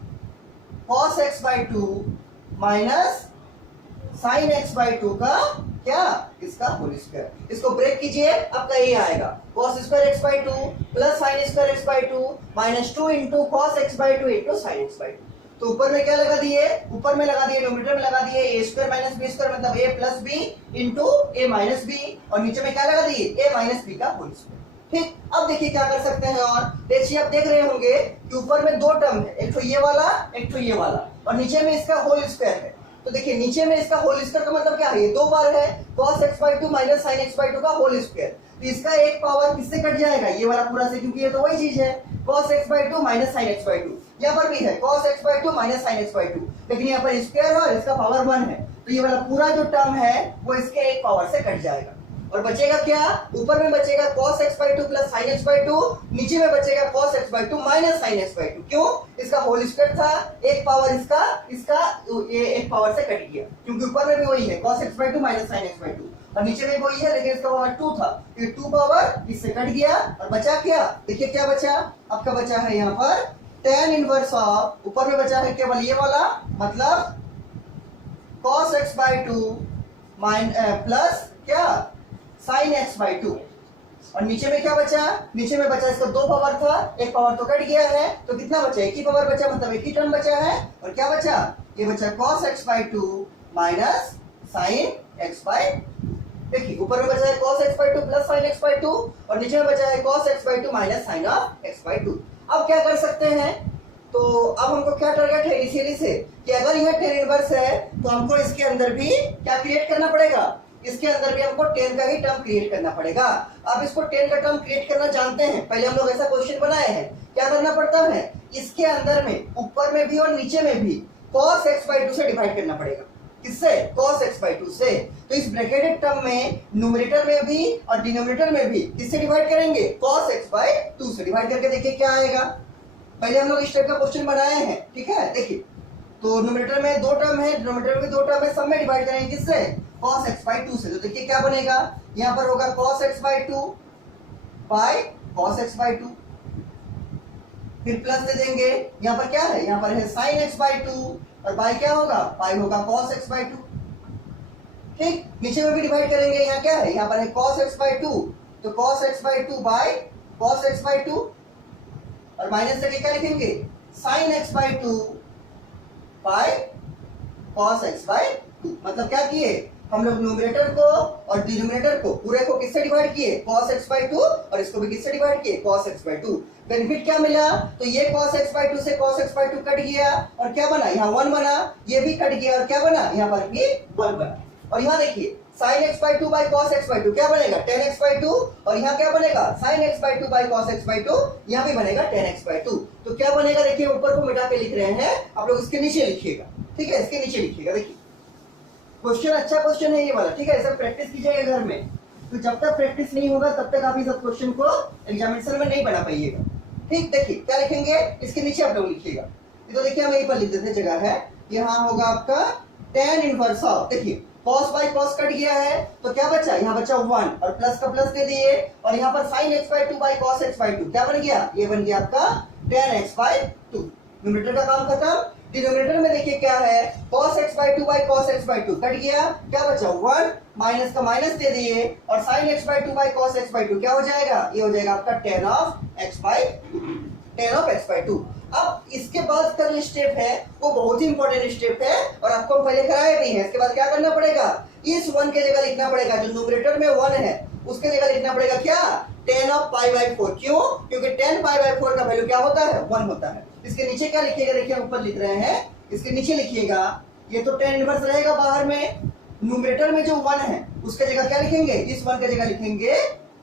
cos x by two minus sine x by two का क्या, इसका होल स्क्वायर, इसको ब्रेक कीजिए आपका ये आएगा cos square x by two plus sine square x by two minus 2 into cos x by two into sine x by two. तो ऊपर में क्या लगा दिए, ऊपर में लगा दिए डिनोमिनेटर में लगा दिए a square minus B square, मतलब a plus B into A minus b, और नीचे में क्या लगा दिए a माइनस बी का होल स्क्वायर। ठीक, अब देखिए क्या कर सकते हैं, और देखिए आप देख रहे होंगे कि ऊपर में दो टर्म है, एक तो ये वाला एक तो ये वाला, और नीचे में इसका होल स्क्वायर है, तो देखिए नीचे में इसका होल स्क्वायर का मतलब क्या है, ये 2 बार है cos x/2 minus sin x/2 का होल स्क्वायर। तो इसका एक पावर किससे कट जाएगा, ये वाला पूरा से, क्योंकि ये तो वही चीज है cos x/2 minus sin x/2। यहाँ पर भी है cos x/2 minus sin x/2, लेकिन यहाँ पर स्क्वायर और इसका पावर 1 है, तो ये वाला पूरा जो टर्म है वो इसके एक पावर से कट जाएगा। और बचेगा क्या, ऊपर में बचेगा cos x/2 plus sin x/2, नीचे में बचेगा cos x/2 minus sin x/2। क्यों, इसका होल स्क्वायर था, एक पावर इसका ये एक पावर से कट गया, क्योंकि ऊपर में भी वही है cos x/2 minus sin x/2 और नीचे में वही है, लेकिन इसका पावर 2 था, ये 2 पावर इससे कट गया और बचा क्या, देखिए क्या बचा, आपका बचा है यहाँ पर tan इनवर्स ऑफ, ऊपर में बचा है केवल ये वाला, मतलब cos x/2 प्लस क्या sin x/2, और नीचे में क्या बचा, नीचे में बचा इसका 2 पावर था, एक पावर तो कट गया है, तो कितना बचा, एक ही पावर बचा, मतलब एक ही टर्म बचा है। और क्या बचा, ये बचा cos x/2 minus sin x/2। देखिए ऊपर में बचा है cos x/2 plus sin x/2 और नीचे में बचा है cos x/2 minus sin x/2। अब क्या कर सकते हैं, तो अब हमको क्या टारगेट है इनिशियली से कि अगर यह tan इनवर्स है तो हमको इसके अंदर भी क्या क्रिएट करना पड़ेगा, इसके अंदर भी हमको tan का ही टर्म क्रिएट करना पड़ेगा। अब इसको tan का टर्म क्रिएट करना जानते हैं, पहले हम लोग ऐसा क्वेश्चन बनाए हैं, क्या करना पड़ता है, इसके अंदर में ऊपर में भी और नीचे में भी cos x/2 से डिवाइड करना पड़ेगा, किससे, cos x/2 से। तो इस ब्रैकेटेड टर्म में न्यूमरेटर में भी और डिनोमिनेटर में भी किससे डिवाइड करेंगे, cos x/2 से डिवाइड करके देखिए क्या आएगा। पहले हम लोग इस टाइप का क्वेश्चन बनाए हैं, ठीक है। देखिए तो न्यूमरेटर में 2 टर्म है, डिनोमिनेटर में 2 टर्म है, सब में डिवाइड करेंगे किससे, cos x/2 से। तो देखिए क्या बनेगा, यहाँ पर होगा cos x/2 bye cos x/2, फिर प्लस दे देंगे, यहाँ पर क्या है, यहाँ पर है sin x/2 और बाय क्या होगा, बाय होगा cos x/2। ठीक, नीचे में भी डिवाइड करेंगे, यहाँ क्या है, यहाँ पर है cos x/2, तो cos x/2 bye cos x/2 और माइनस करके क्या लिखेंगे, sin x/2 bye cos x/2। मतलब क्या किए हम लोग, न्यूमरेटर को और डिनोमिनेटर को पूरे को किससे डिवाइड किए, cos x/2 और इसको भी किससे डिवाइड किए, cos x/2। बेनिफिट क्या मिला, तो ये cos x/2 से cos x/2 कट गया और क्या बना, यहाँ 1 बना, ये भी कट गया और क्या बना, यहाँ पर भी 1 बना। और यहाँ देखिए sin x/2 bye cos x/2 क्या बनेगा, tan x/2 और यहाँ क्या बनेगा, sin x/2 bye cos x/2, यहाँ भी बनेगा tan x/2। तो क्या बनेगा, देखिए ऊपर को मिटा के लिख रहे हैं, आप लोग इसके नीचे लिखिएगा, ठीक है, इसके नीचे लिखिएगा। देखिए क्वेश्चन अच्छा क्वेश्चन है ये वाला, ठीक है, सब प्रैक्टिस कीजिएगा घर में। तो जब तक प्रैक्टिस नहीं होगा तब तक आप इस क्वेश्चन को एग्जामिनेशन में नहीं बना पाइएगा। ठीक, देखिए क्या लिखेंगे, इसके नीचे आप लोग लिखिएगा। तो देखिए हम यहीं पर लिख देते, जगह है, यहाँ होगा आपका tan इनवर्स ऑफ, देखिए cos बाय cos कट गया है, तो क्या बचा, यहाँ बचा 1 और प्लस का प्लस दे दिए, और यहाँ पर sin x/2 bye cos x/2 क्या बन गया, ये बन गया आपका tan x/2। न्यूमरेटर का काम खत्म। डिनोमिनेटर में देखिए क्या है, cos x/2 bye cos x/2 cut गया, क्या बचा 1, माइनस का माइनस दे दिए, और sin x/2 bye cos x/2 क्या हो जाएगा, ये हो जाएगा आपका tan of x/2। अब इसके बाद का जो स्टेप है वो बहुत ही इंपॉर्टेंट स्टेप है और आपको पहले कराया भी है। इसके बाद क्या करना पड़ेगा, इस 1 के जगह लिखना पड़ेगा, जो न्यूमरेटर में 1 है उसके जगह लिखना पड़ेगा क्या, tan of π/4। क्यों, क्योंकि tan π/4 का वैल्यू क्या होता है, 1 होता है। इसके नीचे क्या लिखिएगा, देखिए ऊपर लिख रहे हैं, इसके नीचे लिखिएगा, ये तो tan इनवर्स रहेगा बाहर में, न्यूमरेटर में जो 1 है उसके जगह क्या लिखेंगे, इस 1 के जगह लिखेंगे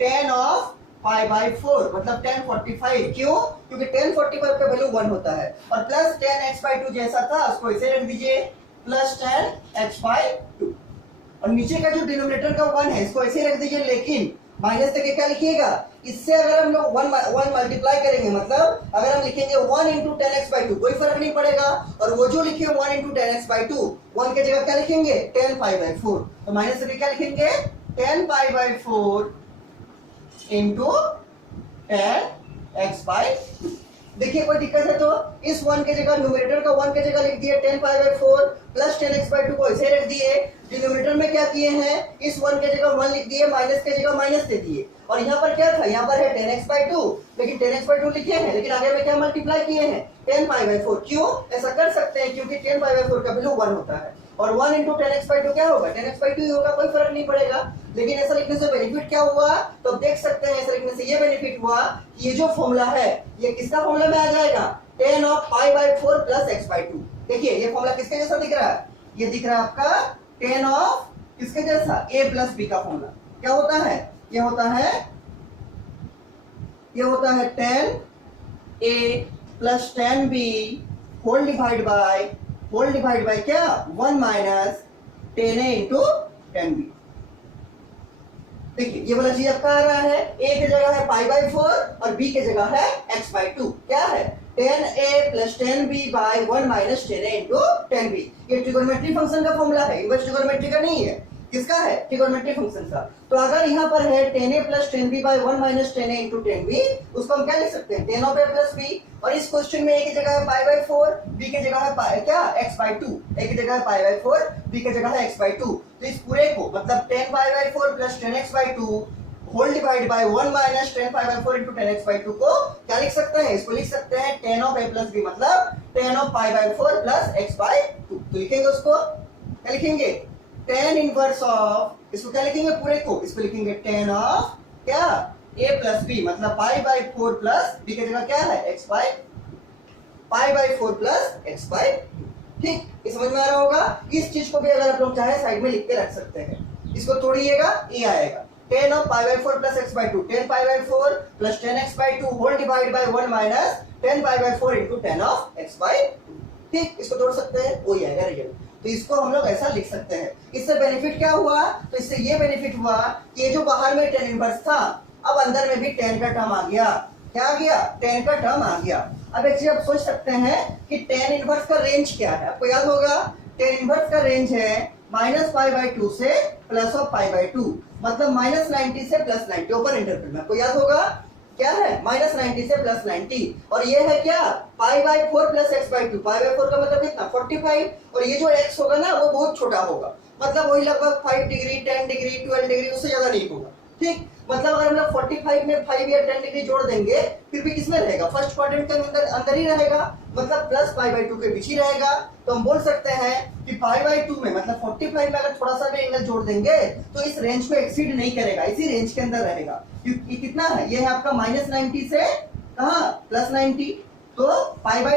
tan of π/4, मतलब tan 45। क्यों, क्योंकि tan 45 का वैल्यू 1 होता है, और प्लस tan x/2 जैसा था उसको इसे रख दीजिए, प्लस tan x/2, और नीचे का जो डिनोमिनेटर का 1 है इसको ऐसे रख दीजिए, लेकिन माइनस करके क्या लिखिएगा, इससे अगर हम लोग 1 मल्टीप्लाई करेंगे, मतलब अगर हम लिखेंगे 1 into tan x/2 कोई फर्क नहीं पड़ेगा, और वो जो लिखे 1 into tan x/2, 1 के जगह क्या लिखेंगे, tan π/4, तो माइनस करके क्या लिखेंगे, tan π/4 into tan x/2। देखिए कोई दिक्कत है तो इस 1 के जगह, न्यूमरेटर का 1 के जगह लिख दिए tan π/4 प्लस tan x/2 को ऐसे रख दिए। डिनोमिनेटर में क्या किए हैं, इस 1 के जगह 1 लिख दिए, माइनस के जगह माइनस दे दिए, और यहाँ पर क्या था, यहाँ पर है tan x/2, लेकिन tan x/2 लिखे हैं, लेकिन आगे में क्या मल्टीप्लाई किए हैं, tan π/4। क्यों ऐसा कर सकते हैं, क्योंकि tan π/4 का वैल्यू 1 होता है, और 1 into tan x/2 क्या होगा, tan x/2 ही होगा, कोई फर्क नहीं पड़ेगा। लेकिन ऐसा लिखने से बेनिफिट क्या हुआ, तो देख सकते हैं ऐसा लिखने से ये बेनिफिट हुआ कि ये जो फॉर्मूला है ये किसका फॉर्मूला में आ जाएगा, tan of π/4 प्लस x/2। देखिए ये फॉर्मूला किसके जैसा दिख रहा है, ये दिख रहा है आपका टेन ऑफ किसके जैसा, a प्लस बी का फॉर्मूला क्या होता है, ये होता है ten a plus ten b whole divide by क्या, 1 minus ten a into ten b. देखिए ये वाला चीज आपका आ रहा है, a की जगह है पाई बाई 4 और b की जगह है x बाई 2। क्या है, 10a plus 10b by 1 minus 10a into 10b। ये ट्रिगोनोमेट्री फंक्शन का फॉर्मूला है, इनवर्स ट्रिगोनोमेट्री का नहीं है। किसका है, ट्रिगोनोमेट्री फंक्शन का। तो अगर यहाँ पर है 10a plus 10b by 1 minus 10a into 10b, उसको हम क्या लिख सकते हैं, 10 ऑफ a प्लस b। और इस क्वेश्चन में a की जगह है पाई बाई 4, b की जगह है पाई क्या, x बाई 2। a की जगह है पाई बाई 4, b की जगह है x बाई 2। तो इस पूरे को मतलब 10 pi by 4 plus 10x by 2 whole divide by 1 minus 10 pi by 4 into 10x by 2 को क्या लिख सकते हैं, इसको लिख सकते हैं 10 ऑफ a प्लस b मतलब 10 of pi by 4 plus x by 2। तो लिखेंगे उसको, क्या लिखेंगे, 10 इनवर्स ऑफ, इसको क्या लिखेंगे पूरे को, इसको लिखेंगे 10 ऑफ क्या, a प्लस b मतलब पाई बाई 4 प्लस b की जगह क्या है x by pi by 4 plus x by 2। ठीक, ये समझ में आ रहा होगा। इस चीज को भी अगर आप लोग चाहे साइड में लिख के रख सकते हैं, इसको तोड़िएगा ये आएगा 10 of pi by 4 plus x by 2, 10 pi by 4 plus 10x by 2 whole divide by 1 minus 10 pi by 4 into 10 of x by 2। ठीक, इसको तोड़ सकते हैं, वही आएगा रिजल्ट। तो इसको हम लोग ऐसा लिख सकते हैं। इससे बेनिफिट क्या हुआ, तो इससे ये बेनिफिट हुआ कि ये जो बाहर में 10 इनवर्स था, अब अंदर में भी 10 का टर्म आ गया। क्या आ गया, 10 का टर्म आ गया। अब एक चीज आप सोच सकते हैं कि 10 इनवर्स का रेंज क्या है, आपको याद होगा 10 इनवर्स का रेंज है माइनस पाई बाई 2 से प्लस ऑफ पाई बाई 2, मतलब माइनस 90 से प्लस 90 ओपन इंटरवल में, आपको याद होगा क्या है, माइनस 90 से प्लस 90। और ये है क्या, pi by 4 plus x by 2, pi by 4 का मतलब कितना 45, और ये जो x होगा ना वो बहुत छोटा होगा, मतलब वही लगभग 5 डिग्री 10 डिग्री 12 डिग्री, उससे ज्यादा नहीं होगा। ठीक, मतलब अगर हम लोग 45 में 5 या 10 डिग्री जोड़ देंगे फिर भी किसमें रहेगा, फर्स्ट क्वाड्रेंट के अंदर ही रहेगा, मतलब प्लस पाई बाई 2 के बीच ही रहेगा। तो हम बोल सकते हैं कि पाई बाई 2 में मतलब 45 में अगर थोड़ा सा भी एंगल जोड़ देंगे तो इस रेंज को एक्सीड नहीं करेगा, इसी रेंज के अंदर रहेगा। ये कितना है, ये है आपका माइनस 90 से कहाँ प्लस 90। तो पाई बाई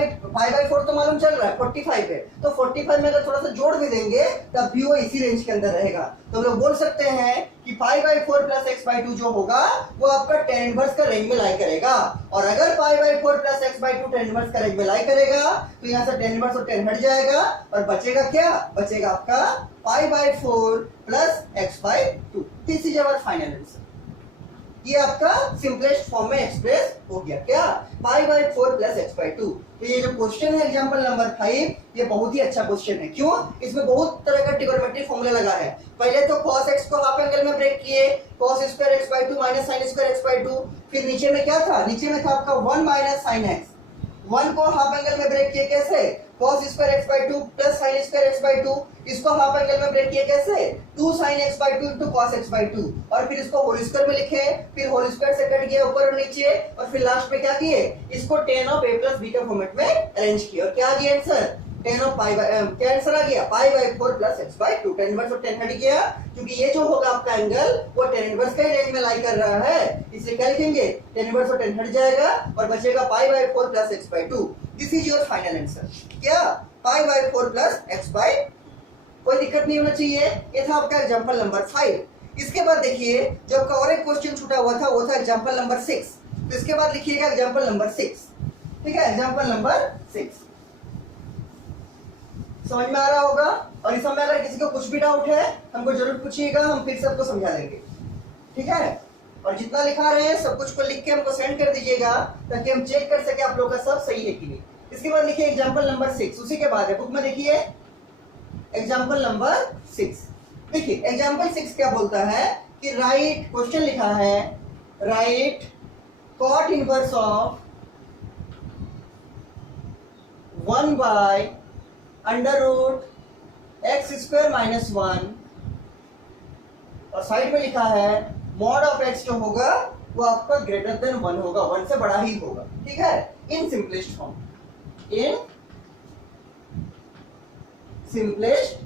4 तो मालूम चल रहा है 45 है, तो 45 में अगर थोड़ा सा जोड़ भी देंगे तब भी वो इसी रेंज के अंदर रहेगा। तो हम लोग बोल सकते हैं कि पाई बाई 4 प्लस एक्स बाई 2 जो होगा वो आपका tan इनवर्स का रेंज में लाई करेगा। और अगर पाई by 4 plus x by 2 tan inverse का रेंज में लाई करेगा तो यहाँ से tan इनवर्स और tan हट जाएगा और बचेगा क्या, बचेगा आपका pi by 4 plus x by 2। This is our final answer. ये आपका सिंपलेस्ट फॉर्म में एक्सप्रेस हो गया क्या, pi by 4 plus x by 2। तो ये जो क्वेश्चन है एग्जांपल नंबर 5, ये बहुत ही अच्छा क्वेश्चन है। क्यों, इसमें बहुत तरह का ट्रिगोनोमेट्री फॉर्मूला लगा है। पहले तो cos x को हाफ एंगल में ब्रेक किए, cos square x by 2 minus sin square x by 2। फिर नीचे में क्या था, नीचे में था आपका 1 माइनस sin x, 1 को हाफ एंगल में ब्रेक किए कैसे, cos square x by 2 plus sin square x by 2। इसको हाफ एंगल में ब्रेक किए कैसे, 2 sin x by 2 into cos x by 2, और फिर इसको होल स्क्वायर में लिखे, फिर होल स्क्वायर से कट किया ऊपर और नीचे, और फिर लास्ट में क्या किए, इसको tan of a plus b का फॉर्मेट में अरेंज किया। और क्या आ गया answer, tan of pi by क्या आंसर आ गया, पाई by 4 plus x by 2। tan inverse और tan हट गया, क्योंकि ये जो होगा आपका एंगल वो tan इनवर्स का ही रेंज में लाई कर रहा है, इसलिए क्या लिखेंगे, tan इनवर्स और tan हट जाएगा और बचेगा pi by 4 plus x by 2। This is your final answer. क्या, pi by 4 plus x by, कोई दिक्कत नहीं होना चाहिए। ये था आपका एग्जांपल नंबर 5। इसके बाद देखिए जो आपका और एक क्वेश्चन छूटा हुआ था वो था एग्जांपल नंबर 6। तो इसके बाद लिखिएगा एग्जांपल नंबर 6। ठीक है, एग्जांपल नंबर 6 समझ में आ रहा होगा। और इसमें अगर किसी को कुछ भी डाउट है हमको जरूर पूछिएगा, हम फिर सबको समझा देंगे। ठीक है, और जितना लिखा रहे हैं सब कुछ को लिख के हमको सेंड कर दीजिएगा ताकि हम चेक कर सके आप लोग का सब सही है कि नहीं। इसके बाद लिखिए एग्जांपल नंबर 6, उसी के बाद है बुक में देखिए एग्जांपल नंबर 6। देखिए एग्जांपल 6 क्या बोलता है कि राइट, क्वेश्चन लिखा है right cot inverse of 1 by under root x square minus 1, और साइड में लिखा है मॉड ऑफ एक्स जो होगा वो आपका ग्रेटर देन 1 होगा, 1 से बड़ा ही होगा। ठीक है, in simplest form, in simplest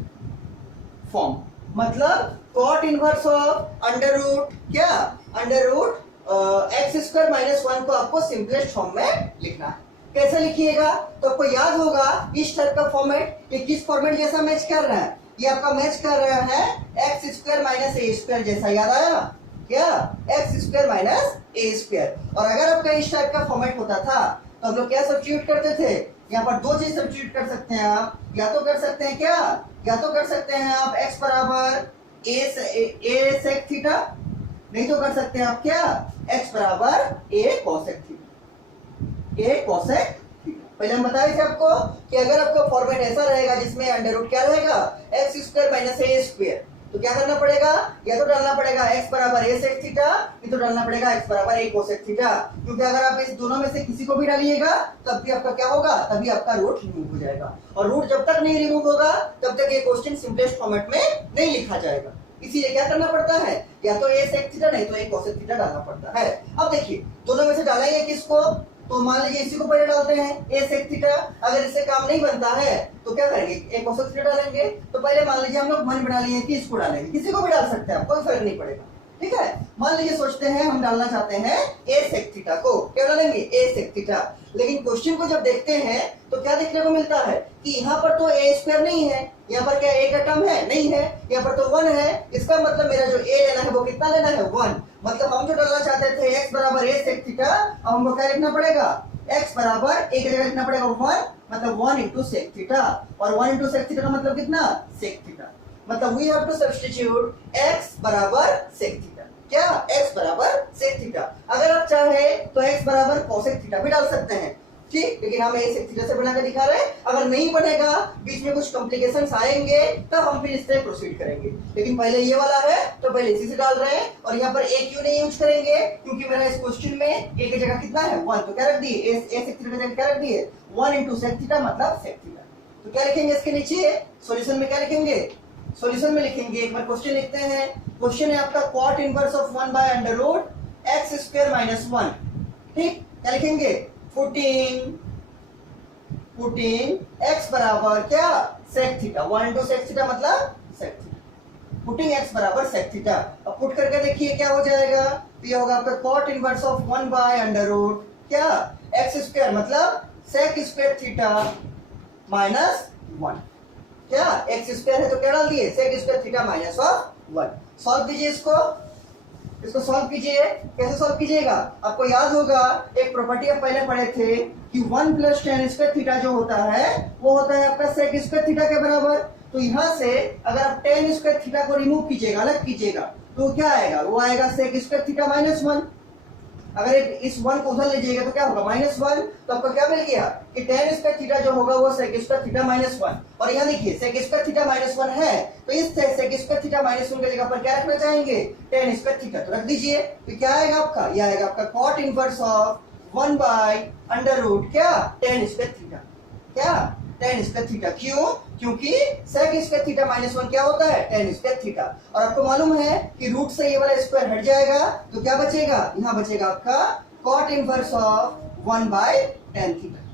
form मतलब cot inverse of under root क्या, under root x square minus 1 को आपको सिंपलेस्ट फॉर्म में लिखना है। कैसे लिखिएगा? तो आपको याद होगा इस टाइप का फॉर्मेट, ये किस फॉर्मेट जैसा मैच कर रहा है? ये आपका मैच कर रहा है एक्स स्क्वायर माइनस ए स्क्वायर जैसा, याद आया क्या? एक्स स्क्वायर माइनस ए स्क्वायर। और अगर आपका इस टाइप का फॉर्मेट होता था तो हम लोग क्या सब्स्टिट्यूट करते थे? यहाँ पर दो चीज सब्स्टिट्यूट कर सकते हैं आप, या तो कर सकते हैं क्या, या तो कर सकते हैं आप x बराबर ए सेक थीटा, नहीं तो कर सकते हैं आप क्या, x बराबर ए कोसेक थीटा, ए कोसेक थीटा। पहले हम बताए थे आपको कि अगर आपका फॉर्मेट ऐसा रहेगा जिसमें अंडर रूट क्या रहेगा, एक्स स्क्वायर माइनस ए स्क्वायर, तो क्या करना पड़ेगा? या तो डालना पड़ेगा x बराबर ए सेक थीटा, नहीं तो डालना पड़ेगा x बराबर ए कोसेक थीटा। क्योंकि अगर आप इस दोनों में से किसी को भी डालिएगा तब भी आपका क्या होगा, तभी आपका रूट रिमूव हो जाएगा। और रूट जब तक नहीं रिमूव होगा तब तक ये क्वेश्चन सिंपलेस्ट फॉर्मेट में नहीं लिखा जाएगा। इसीलिए क्या करना पड़ता है, या तो ए सेक थीटा नहीं तो ए कोसेक थीटा डालना पड़ता है। अब देखिए दोनों में से डालेंगे किसको, तो मान लीजिए इसी को पहले डालते हैं ए सेक थीटा। अगर इससे काम नहीं बनता है तो क्या करेंगे, ए कोसेक थीटा डालेंगे। तो पहले मान लीजिए हम लोग मन बना लिए कि इसको डालेंगे, किसी को भी डाल सकते हैं, कोई फर्क नहीं पड़ेगा, ठीक है। मान लीजिए सोचते हैं हम डालना चाहते हैं ए सेक थीटा को, क्या डालेंगे, ए सेक थीटा। लेकिन क्वेश्चन को जब देखते हैं तो क्या देखने को मिलता है कि यहाँ पर तो ए स्क्वायर नहीं है, यहाँ पर क्या ए का टर्म है, नहीं है, यहाँ पर तो 1 है। इसका मतलब मेरा जो ए लेना है वो कितना लेना है, 1। मतलब हम जो डालना चाहते थे x बराबर ए सेक थीटा, अब हमको क्या लिखना पड़ेगा, x बराबर ए की जगह लिखना पड़ेगा 1, मतलब 1 इंटू सेक थीटा। और 1 इंटू सेक थीटा का मतलब कितना, सेक थीटा। मतलब we have to substitute x बराबर सेक थीटा, क्या, x बराबर सेक थीटा। अगर आप चाहे तो x बराबर कोसेक थीटा भी डाल सकते हैं, ठीक, लेकिन हम ए सेक थीटा से बना के दिखा रहे हैं। अगर नहीं बनेगा, बीच में कुछ कॉम्प्लिकेशंस आएंगे, तब हम फिर इससे प्रोसीड करेंगे। लेकिन पहले ये वाला है तो पहले इसी से डाल रहे हैं। और यहाँ पर ए क्यों नहीं यूज करेंगे, क्योंकि मेरा इस क्वेश्चन में ए की जगह कितना है, 1, तो क्या रख दिए, ए सेक थीटा की जगह क्या रख दिए, 1 इंटू सेक थीटा मतलब सेक थीटा। तो क्या लिखेंगे इसके नीचे, सॉल्यूशन में क्या लिखेंगे, सॉल्यूशन में लिखेंगे, एक बार क्वेश्चन लिखते हैं। क्वेश्चन है आपका cot inverse of 1 by under root x square minus 1, ठीक। क्या लिखेंगे, 14 x बराबर क्या, sec theta, 1 into sec theta मतलब सेक थीटा, पुटिंग x बराबर सेक थीटा। अब पुट करके देखिए क्या हो जाएगा, तो ये होगा आपका cot inverse of 1 by under root क्या, एक्स स्क्वायर मतलब सेक स्क्वायर थीटा माइनस 1, क्या, एक्स स्क्वायर है तो क्या डाल दिए, sec square theta minus of 1। Solve कीजिए इसको सॉल्व कीजिए। कैसे सॉल्व कीजिएगा, आपको याद होगा एक प्रॉपर्टी आप पहले पढ़े थे कि 1 प्लस टेन स्क्वायर थीटा जो होता है वो होता है आपका सेक स्क्वायर थीटा के बराबर। तो यहाँ से अगर आप टेन स्क्वायर थीटा को रिमूव कीजिएगा, अलग कीजिएगा, तो क्या आएगा, वो आएगा सेक स्क्वायर थीटा माइनस 1। अगर इस 1 को उधर ले जाइएगा तो क्या होगा, -1। तो आपको क्या मिल गया कि tan स्क्वायर थीटा जो होगा वो sec स्क्वायर थीटा -1। और यहाँ देखिए sec स्क्वायर थीटा -1 है, तो इस sec स्क्वायर थीटा -1 की जगह पर क्या रखना चाहेंगे, tan स्क्वायर थीटा, तो रख दीजिए। तो क्या आएगा आपका, ये आएगा आपका cot inverse of 1 by under root क्या, tan स्क्वायर थीटा, क्या, tan स्क्वायर थीटा। क्यों, क्योंकि sec स्क्वायर थीटा -1 क्या होता है, tan स्क्वायर थीटा। और आपको मालूम है कि रूट से ये वाला स्क्वायर हट जाएगा तो क्या बचेगा, यहाँ बचेगा आपका cot inverse of 1 by tan theta.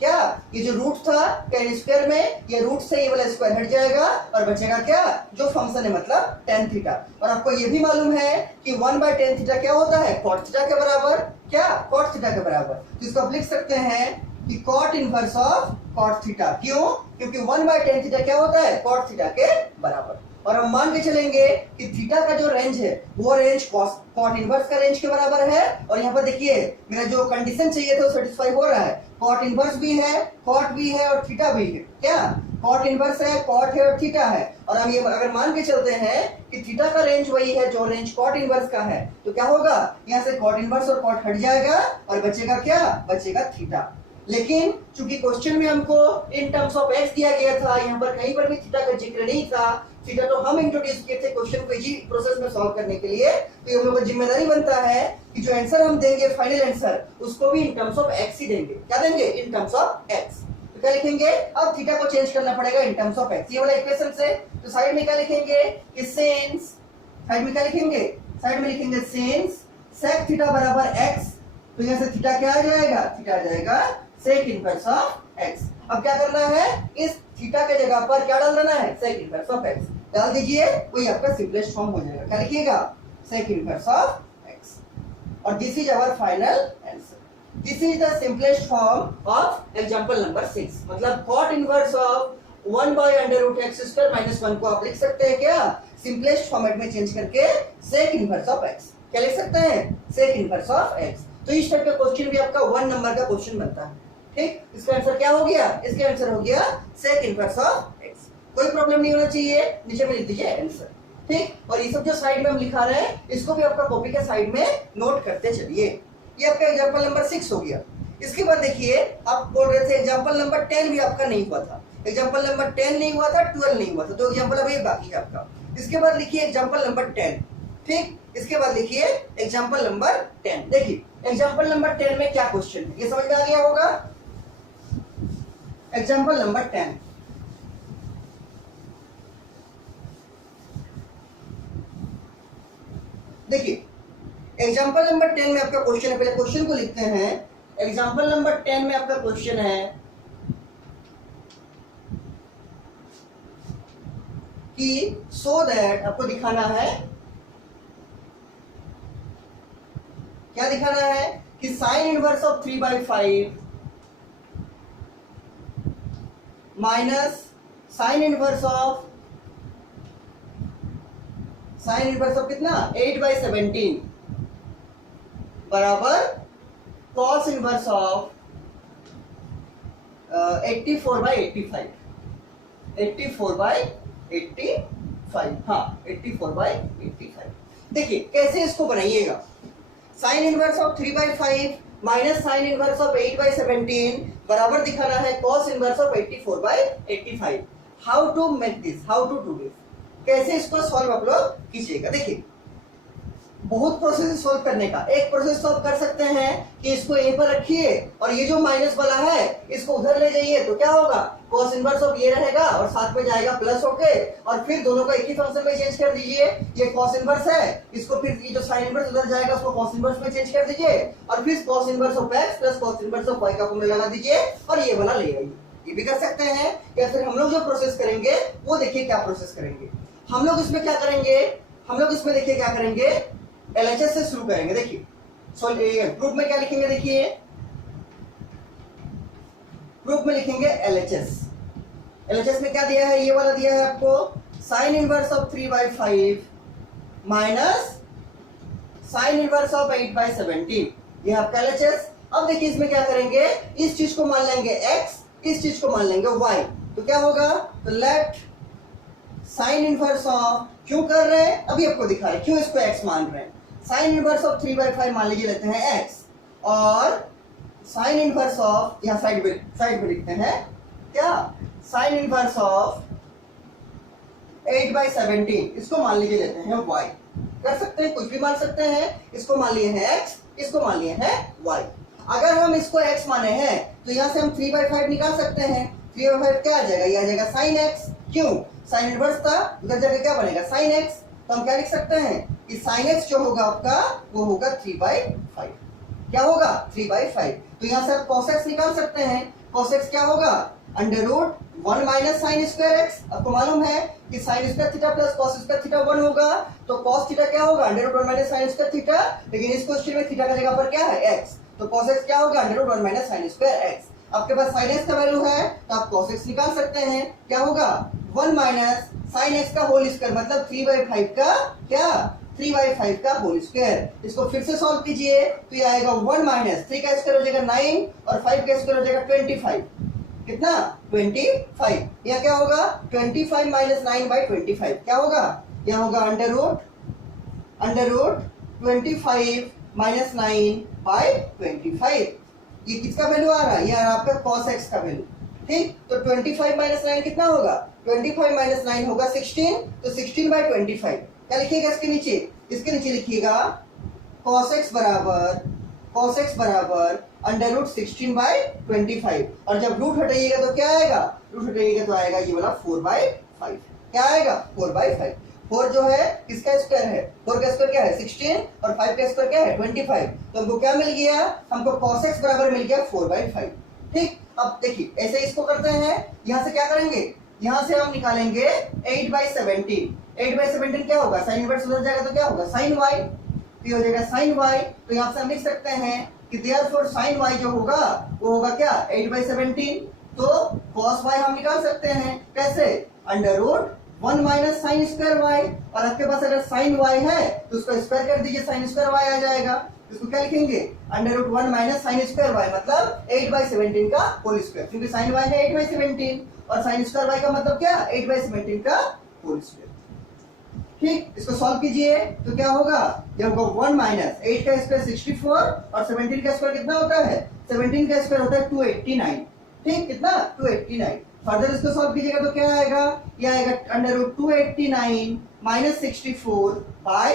क्या, ये जो रूट था tan स्क्वायर में, ये रूट से ये वाला स्क्वायर हट जाएगा और बचेगा क्या, जो फंक्शन है मतलब tan थीटा। और आपको ये भी मालूम है कि 1 बाय tan थीटा क्या होता है, cot थीटा के बराबर, क्या, cot थीटा के बराबर। तो इसको आप लिख सकते हैं कि cot inverse of cot theta. क्यों, क्योंकि 1 बाय tan थीटा क्या होता है, cot थीटा के बराबर। और हम मान के चलेंगे कि थीटा का जो रेंज है वो रेंज cot इनवर्स का रेंज के बराबर है। और यहाँ पर देखिए मेरा जो कंडीशन चाहिए था वो सेटिस्फाई हो रहा है, cot इनवर्स भी है, cot भी है और थीटा भी है। क्या, cot इनवर्स है, cot है और थीटा है। और हम ये अगर मान के चलते हैं कि थीटा का रेंज वही है जो रेंज cot इनवर्स का है, तो क्या होगा, यहाँ से cot इनवर्स और cot हट जाएगा और बचेगा क्या, बचेगा थीटा। लेकिन चूंकि क्वेश्चन में हमको इन टर्म्स ऑफ x दिया गया था, यहाँ पर कहीं पर भी थीटा का जिक्र नहीं था। थीटा तो हम इंट्रोड्यूस किए थे क्वेश्चन को इजी प्रोसेस में सॉल्व करने के लिए। तो हम लोग का जिम्मेदारी बनता है कि जो आंसर हम देंगे फाइनल आंसर उसको भी इन टर्म्स ऑफ x ही देंगे। क्या देंगे, इन टर्म्स ऑफ x। तो क्या लिखेंगे, अब थीटा को चेंज करना पड़ेगा इन टर्म्स ऑफ x, ये वाला इक्वेशन से। तो साइड में क्या लिखेंगे कि सिंस, साइड में क्या लिखेंगे, साइड में लिखेंगे सिंस sec थीटा बराबर x। तो यहाँ से थीटा क्या आ जाएगा, थीटा आ जाएगा sec इनवर्स ऑफ x। अब क्या करना है, इस थीटा के जगह पर क्या डाल देना है, sec इनवर्स ऑफ x डाल दीजिए, वही आपका सिंपलेस्ट फॉर्म हो जाएगा। क्या लिखिएगा, sec इनवर्स ऑफ x। और this is our final answer. This is the simplest form of example number 6। मतलब cot inverse of 1 by under root x square minus 1 को आप लिख सकते हैं क्या, सिंपलेस्ट फॉर्मेट में चेंज करके सेक इनवर्स ऑफ एक्स। क्या लिख सकते हैं, सेक इनवर्स ऑफ एक्स। तो इस टाइप का क्वेश्चन भी आपका 1 नंबर का क्वेश्चन बनता है। ठीक, इसका आंसर क्या हो गया, इसका आंसर हो गया सेक इनवर्स ऑफ एक्स। कोई प्रॉब्लम नहीं होना चाहिए, नीचे में लिख दीजिए आंसर। ठीक, और ये सब जो साइड में हम लिखा रहे हैं इसको भी आपका कॉपी के साइड में नोट करते चलिए। ये आपका एग्जांपल नंबर 6 हो गया। इसके बाद देखिए, आप बोल रहे थे एग्जांपल नंबर 10 भी आपका नहीं हुआ था। एग्जांपल नंबर 10 नहीं हुआ था, 12 नहीं हुआ था, तो एग्जांपल अभी बाकी है आपका। इसके बाद लिखिए एग्जांपल नंबर 10। ठीक, इसके बाद लिखिए एग्जांपल नंबर 10। देखिए एग्जांपल नंबर 10 में क्या क्वेश्चन है, ये समझ में आ गया होगा। एग्जांपल नंबर 10, देखिए एग्जांपल नंबर 10 में आपका क्वेश्चन है, पहले क्वेश्चन को लिखते हैं। एग्जांपल नंबर 10 में आपका क्वेश्चन है कि सो दैट, आपको दिखाना है, क्या दिखाना है कि sine inverse of 3/5 minus sine inverse of कितना 8/17 बराबर कॉस इनवर्स ऑफ 84/85। 84/85, हाँ 84/85। देखिए कैसे इसको बनाइएगा। Sine inverse of 3/5 minus sine inverse of 8/17 बराबर दिखाना है cos inverse of 84/85। How to make this, how to do this, कैसे इसको सॉल्व आप लोग कीजिएगा। देखिए बहुत प्रोसेस सॉल्व करने का। एक प्रोसेस सॉल्व कर सकते हैं कि इसको यहीं पर रखिए और ये जो माइनस वाला है इसको उधर ले जाइए, तो क्या होगा, कॉस इनवर्स ऑफ ये रहेगा और साथ में जाएगा प्लस होके, और फिर दोनों को एक ही फंक्शन में चेंज कर दीजिए। ये कॉस इनवर्स है, इसको फिर ये जो साइन इनवर्स उधर जाएगा उसको कॉस इनवर्स में चेंज कर दीजिए, और फिर cos inverse of x plus cos inverse of y का फॉर्मूला लगा दीजिए और ये वाला ले आइए। ये भी कर सकते हैं। या फिर हम लोग जो प्रोसेस करेंगे वो देखिए क्या प्रोसेस करेंगे। हम लोग इसमें क्या करेंगे, हम लोग इसमें देखिए क्या करेंगे, एलएचएस से शुरू करेंगे। देखिए प्रूफ में क्या लिखेंगे, देखिए प्रूफ में लिखेंगे एलएचएस। एलएचएस में क्या दिया है, ये वाला दिया है आपको, sign inverse of 3/5 minus sine inverse of 8/17, ये आपका एलएचएस। अब देखिए इसमें क्या करेंगे, इस चीज को मान लेंगे x, इस चीज को मान लेंगे y, तो क्या होगा, तो लेट साइन इनवर्स ऑफ, क्यों कर रहे हैं अभी आपको दिखा रहे हैं, क्यों इसको x मान रहे हैं। साइन इनवर्स ऑफ 3/5 मान लीजिए लेते हैं x, और साइन इनवर्स ऑफ यहां साइड में लिखते हैं क्या, साइन इनवर्स ऑफ 8/17 इसको मान लीजिए लेते हैं y। कर सकते हैं, कुछ भी मान सकते हैं। इसको मान लिए हैं x, इसको मान लिए हैं y। अगर हम इसको x माने हैं तो यहां से हम 3/5 निकाल सकते हैं। 3/5 क्या आ जाएगा, ये आ जाएगा साइन x, क्यों, साइन इनवर्स था, उधर जाके क्या बनेगा साइन x, तो हम क्या लिख सकते हैं कि साइन x जो होगा आपका वो होगा 3/5। क्या होगा 3/5। तो यहां से आप cos x निकाल सकते हैं। cos x क्या होगा, under root 1 minus sine square x. आपको मालूम है कि sine square theta plus cos square theta 1 होगा, तो कॉस थीटा क्या होगा, under root 1 minus sine square theta, लेकिन इस क्वेश्चन में थीटा का जगह पर क्या है x, तो cos x क्या होगा, under root 1 minus sine square x. आपके पास sin x का वैल्यू है तो आप cos x निकाल सकते हैं। क्या होगा 1 माइनस साइन x का होल स्क्वायर, मतलब 3/5 का क्या, 3/5 का होल स्क्वायर। इसको फिर से सॉल्व कीजिए तो ये आएगा 1 माइनस 3 का स्क्वायर हो जाएगा 9 और 5 का स्क्वायर हो जाएगा 25। कितना 25। यह क्या होगा 25 माइनस 9/25, क्या होगा, यह होगा अंडर रूट 25 माइनस 9/25। ये किसका वैल्यू आ रहा है, ये आ रहा है आपका cos x का वैल्यू। ठीक, तो 25 माइनस 9 कितना होगा, 25 माइनस 9 होगा 16, तो 16/25। क्या लिखिएगा इसके नीचे, इसके नीचे लिखिएगा cos x बराबर अंडर रूट 16/25, और जब रूट हटाइएगा तो क्या आएगा, रूट हटाइएगा तो आएगा ये वाला 4/5। क्या आएगा 4/5। 4 जो है किसका स्क्वायर है, 4 का स्क्वायर क्या है 16 और 5 का स्क्वायर क्या है 25, तो हमको क्या मिल गया, हमको cos x बराबर मिल गया 4/5। ठीक, अब देखिए ऐसे इसको करते हैं। यहां से क्या करेंगे, यहां से हम निकालेंगे 8/17। 8/17 क्या होगा, साइन इनवर्स उधर जाएगा तो क्या होगा साइन y, तो हो जाएगा साइन y। तो यहां से हम लिख सकते हैं कि देयरफॉर साइन वाई जो होगा वो होगा क्या 8/17। तो cos y हम निकाल सकते हैं कैसे, under root 1 minus sine square y, और आपके पास अगर साइन y है तो उसको स्क्वायर कर दीजिए, साइन स्क्वायर y आ जाएगा। इसको क्या लिखेंगे, under root 1 minus sine square y मतलब 8/17 का होल स्क्वायर, क्योंकि साइन y है 8/17 और साइन स्क्वायर y का मतलब क्या 8/17 का होल स्क्वायर। ठीक, इसको सॉल्व कीजिए तो क्या होगा, ये होगा 1 माइनस 8 का स्क्वायर 64 और 17 का स्क्वायर कितना होता है, 17 का स्क्वायर होता है 289। ठीक, कितना 289। फर्दर इसको सॉल्व कीजिएगा तो क्या आएगा, ये आएगा अंडर रूट 289 माइनस 64 बाय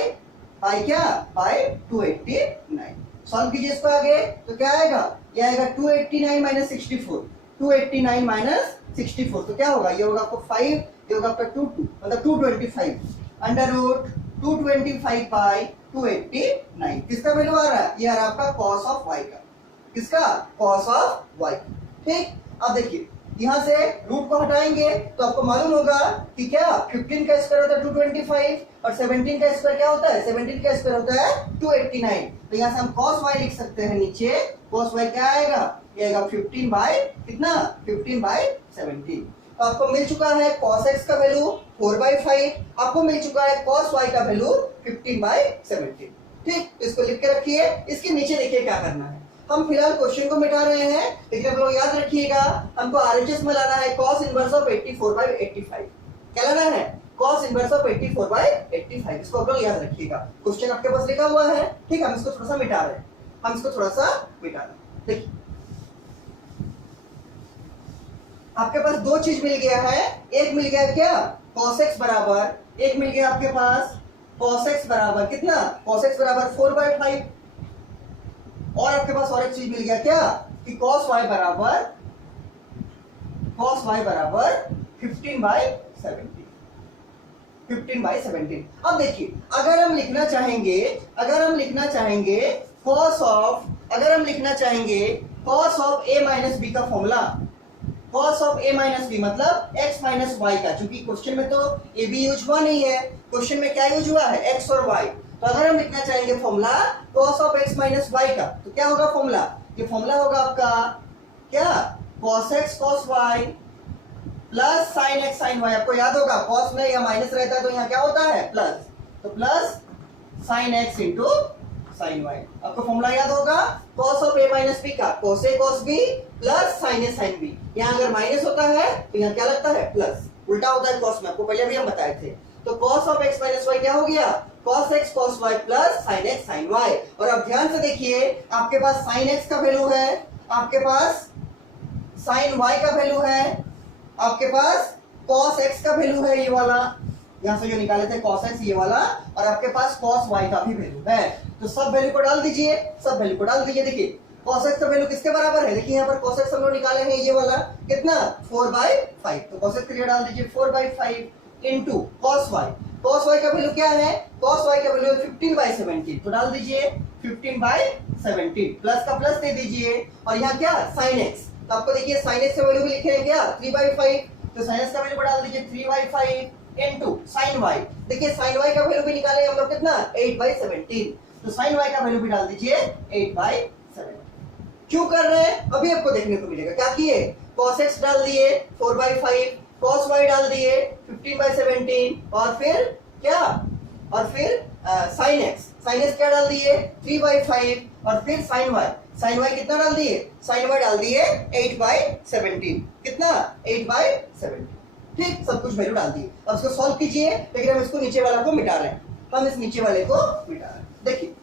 क्या, बाय 289। सॉल्व कीजिए इसको आगे तो क्या आएगा, ये आएगा 289 माइनस 64, 289 माइनस 64 तो क्या होगा, ये होगा आपको 5, ये होगा आपका 2 मतलब 225 अंडर रूट 225 बाय 289। किसका वैल्यू आ रहा है, ये आ रहा है आपका cos ऑफ y का, किसका cos ऑफ y। ठीक, अब देखिए यहां से रूट को हटाएंगे तो आपको मालूम होगा कि क्या 15 का स्क्वायर होता है 225 और 17 का स्क्वायर क्या होता है, 17 का स्क्वायर होता है 289। तो यहां से हम cos y लिख सकते हैं, नीचे cos y क्या आएगा, ये आएगा 15 बाय कितना 15 बाय 17। तो आपको मिल चुका है cos x का वैल्यू 4/5, आपको मिल चुका है cos y का वैल्यू 15/17। ठीक, इसको लिख के रखिए। इसके नीचे देखिए क्या करना है, हम फिलहाल क्वेश्चन को मिटा रहे हैं, लेकिन आप लोग याद रखिएगा हमको आरएचएस में लाना है cos इनवर्स ऑफ 84/85। क्या लाना है, cos इनवर्स ऑफ 84/85। इसको आप लोग याद रखिएगा, क्वेश्चन आपके पास लिखा हुआ है। ठीक, हम इसको थोड़ा सा मिटा रहे हैं, देखिए आपके पास दो चीज मिल गया है, एक मिल गया क्या cos x बराबर, एक मिल गया आपके पास cos x बराबर कितना, cos x बराबर 4/5, और आपके पास और एक चीज मिल गया क्या कि cos y बराबर 15/17, 15/17। अब देखिए अगर हम लिखना चाहेंगे cos of a minus B का formula, cos of a minus B मतलब x माइनस y का, चूंकि क्वेश्चन में तो a b यूज हुआ नहीं है, क्वेश्चन में क्या यूज हुआ है x और y। तो अगर हम लिखना चाहेंगे formula cos of x minus y का, तो क्या होगा फॉर्मूला, ये फॉर्मूला होगा आपका क्या cos x cos y plus sin x sin y। आपको याद होगा cos में या माइनस रहता है तो यहाँ क्या होता है प्लस, तो plus sin x into sin y। आपको फॉर्मूला याद होगा cos of a minus b का cos a cos b plus sin a sin b। यहाँ अगर माइनस होता है तो यहाँ क्या लगता है प्लस, उल्टा होता है cos में, आपको पहले भी हम बताए थे। तो cos of x minus y क्या हो गया, cos x cos y plus sin x sin y। और अब ध्यान से देखिए आपके पास sin x का वैल्यू है, आपके पास sin y का वैल्यू है, आपके पास cos x का वैल्यू है ये वाला, यहां से जो निकाले थे cos x ये वाला, और आपके पास cos y का भी वैल्यू है। तो सब वैल्यू को डाल दीजिए, देखिए cos x का वैल्यू किसके बराबर है, देखिए यहाँ पर cos x हम लोग निकाले हैं ये वाला कितना 4/5, तो cos x के लिए डाल दीजिए 4/5 इंटू cos y का वैल्यू क्या है, cos y का वैल्यू 15/17, तो डाल दीजिए 15/17, प्लस का प्लस दे दीजिए, और यहाँ क्या sin x, तो आपको देखिए sin x का वैल्यू भी लिखे हैं क्या 3/5, तो sin x का वैल्यू डाल दीजिए 3/5 इंटू sin y। देखिए sin y का वैल्यू भी निकाले हम लोग कितना 8/17, तो sin y का वैल्यू भी डाल दीजिए 8/17। क्यों कर रहे हैं अभी आपको देखने को मिलेगा, क्या किए cos x डाल दिए 4/5, cos y डाल दिए 15/17, और फिर क्या, और फिर sin x क्या डाल दिए 3/5, और फिर sin y कितना डाल दिए, sin y डाल दिए 8/17, कितना 8/17। ठीक, सब कुछ वैल्यू डाल दिए। अब इसको सॉल्व कीजिए, लेकिन हम इसको नीचे वाला को मिटा रहे हैं, हम इस नीचे वाले को मिटा रहे हैं। देखिए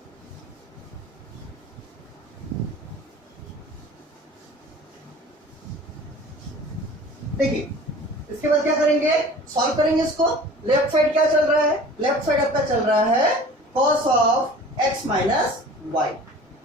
इसके बाद क्या करेंगे, सॉल्व करेंगे इसको। लेफ्ट साइड क्या चल रहा है, लेफ्ट साइड आपका चल रहा है cos of x minus y,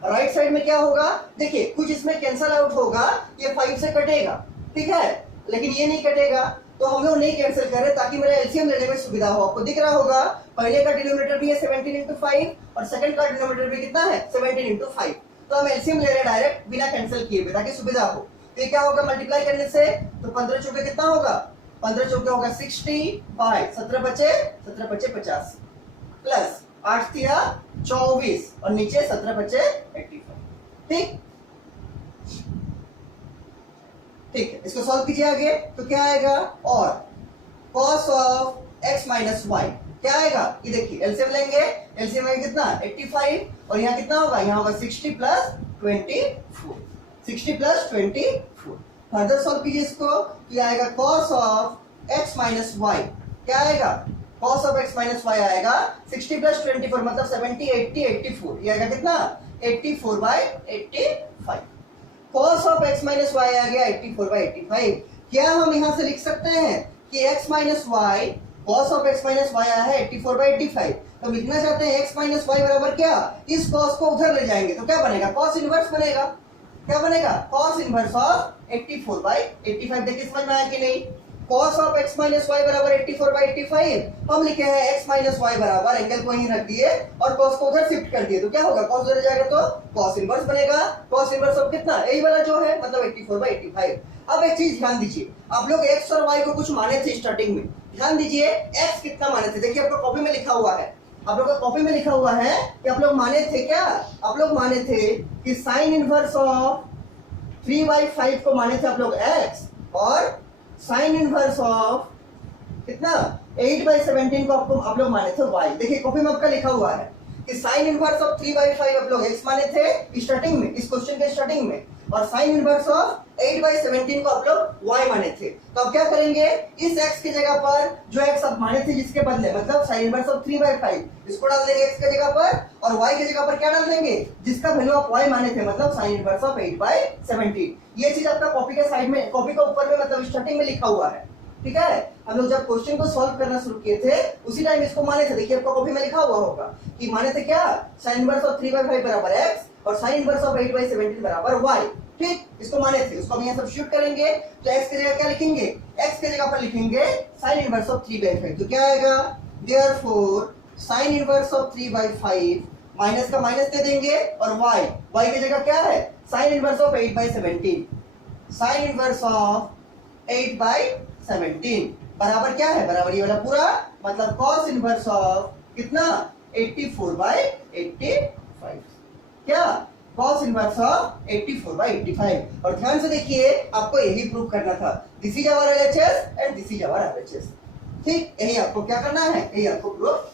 right side में क्या होगा, देखिए कुछ इसमें कैंसल आउट होगा, ये 5 से कटेगा, ठीक है, लेकिन ये नहीं कटेगा, तो हम लोग नहीं कैंसिल कर रहे ताकि मेरा एलसीएम लेने में सुविधा हो। आपको दिख रहा होगा पहले का डिनोमिनेटर भी है 17 इंटू 5 और सेकंड का डिनोमिनेटर भी कितना है 17 इंटू 5, तो हम एलसीएम ले रहे हैं डायरेक्ट बिना कैंसिल किए हुए ताकि सुविधा हो। तो ये क्या होगा मल्टीप्लाई करने से, तो 15 चौके कितना होगा, 15 चौके होगा 60 बाय 17 बचे 50 प्लस 8 3 24 और नीचे 17 बचे 85। ठीक ठीक है, इसको सॉल्व कीजिए आगे तो क्या आएगा, और cos of x minus y क्या आएगा, ये देखिए एलसीएम लेंगे, एलसीएम आएगा कितना 85 और यहाँ कितना होगा, यहाँ होगा 60 प्लस 24, 60 प्लस 24। फर्दर सॉल्व कीजिए इसको, ये आएगा cos of x minus y क्या आएगा, cos of x minus y आएगा 60 प्लस 24 मतलब 70 80 84, ये आएगा कितना 84/85। cos of x minus Y आ गया 84/85। क्या हम यहाँ से लिख सकते हैं कि x minus y, cos of x minus y आया है 84/85, तो लिखना चाहते हैं x माइनस वाई बराबर क्या, इस cos को उधर ले जाएंगे तो क्या बनेगा, cos इनवर्स बनेगा, क्या बनेगा cos इनवर्स ऑफ 84/85। देखिए समझ में आया कि नहीं, cos of x minus y बराबर 84/85, हम लिखे हैं x माइनस वाई बराबर, एंगल को यहीं रख दिए और cos को उधर शिफ्ट कर दिए तो क्या होगा, cos उधर जाएगा तो cos इनवर्स बनेगा, cos इनवर्स ऑफ कितना, यही वाला जो है मतलब 84/85। अब एक चीज ध्यान दीजिए, आप लोग x और y को कुछ माने थे स्टार्टिंग में, ध्यान दीजिए x कितना माने थे, देखिए आपको कॉपी में लिखा हुआ है, आप लोग का कॉपी में लिखा हुआ है कि आप लोग माने थे क्या, आप लोग माने थे कि साइन इनवर्स ऑफ 3/5 को माने थे आप लोग x, और साइन इनवर्स ऑफ कितना 8/17 को आपको आप लोग माने थे y। देखिए कॉपी में आपका लिखा हुआ है कि साइन इनवर्स ऑफ 3/5 आप लोग x माने थे स्टार्टिंग में, इस क्वेश्चन के स्टार्टिंग में, और साइन इनवर्स ऑफ 8/17 को आप लोग y माने थे। तो अब क्या करेंगे, इस x की जगह पर जो x आप माने थे जिसके बदले मतलब साइन इनवर्स ऑफ 3/5 इसको डाल देंगे x की जगह पर, और y की जगह पर क्या डाल देंगे, जिसका वैल्यू आप y माने थे मतलब साइन इनवर्स ऑफ 8/17। ये चीज आपका कॉपी के साइड में, कॉपी के ऊपर में मतलब स्टार्टिंग में लिखा हुआ है, ठीक है। हम लोग जब क्वेश्चन को सॉल्व करना शुरू किए थे उसी टाइम इसको माने थे, देखिए आपको कॉपी में लिखा हुआ होगा कि माने थे क्या, साइन इनवर्स ऑफ 3/5 बराबर x और साइन इनवर्स ऑफ 8/17 बराबर y, ठीक, इसको माने थे। उसको हम यहाँ सब्स्टिट्यूट करेंगे तो x की जगह क्या लिखेंगे, x की जगह पर लिखेंगे साइन इनवर्स ऑफ 3/5, तो क्या आएगा, therefore sign inverse of 3/5 minus का माइनस दे देंगे, और y की जगह क्या है, sign inverse of 8/17, sign inverse of 8/17 बराबर क्या है, बराबर ये वाला पूरा मतलब cos इनवर्स ऑफ कितना 84/85, क्या cos इनवर्स ऑफ 84/85। और ध्यान से देखिए आपको यही प्रूव करना था, this is our LHS and this is our RHS, ठीक, यही आपको क्या करना है, यही आपको प्रूफ।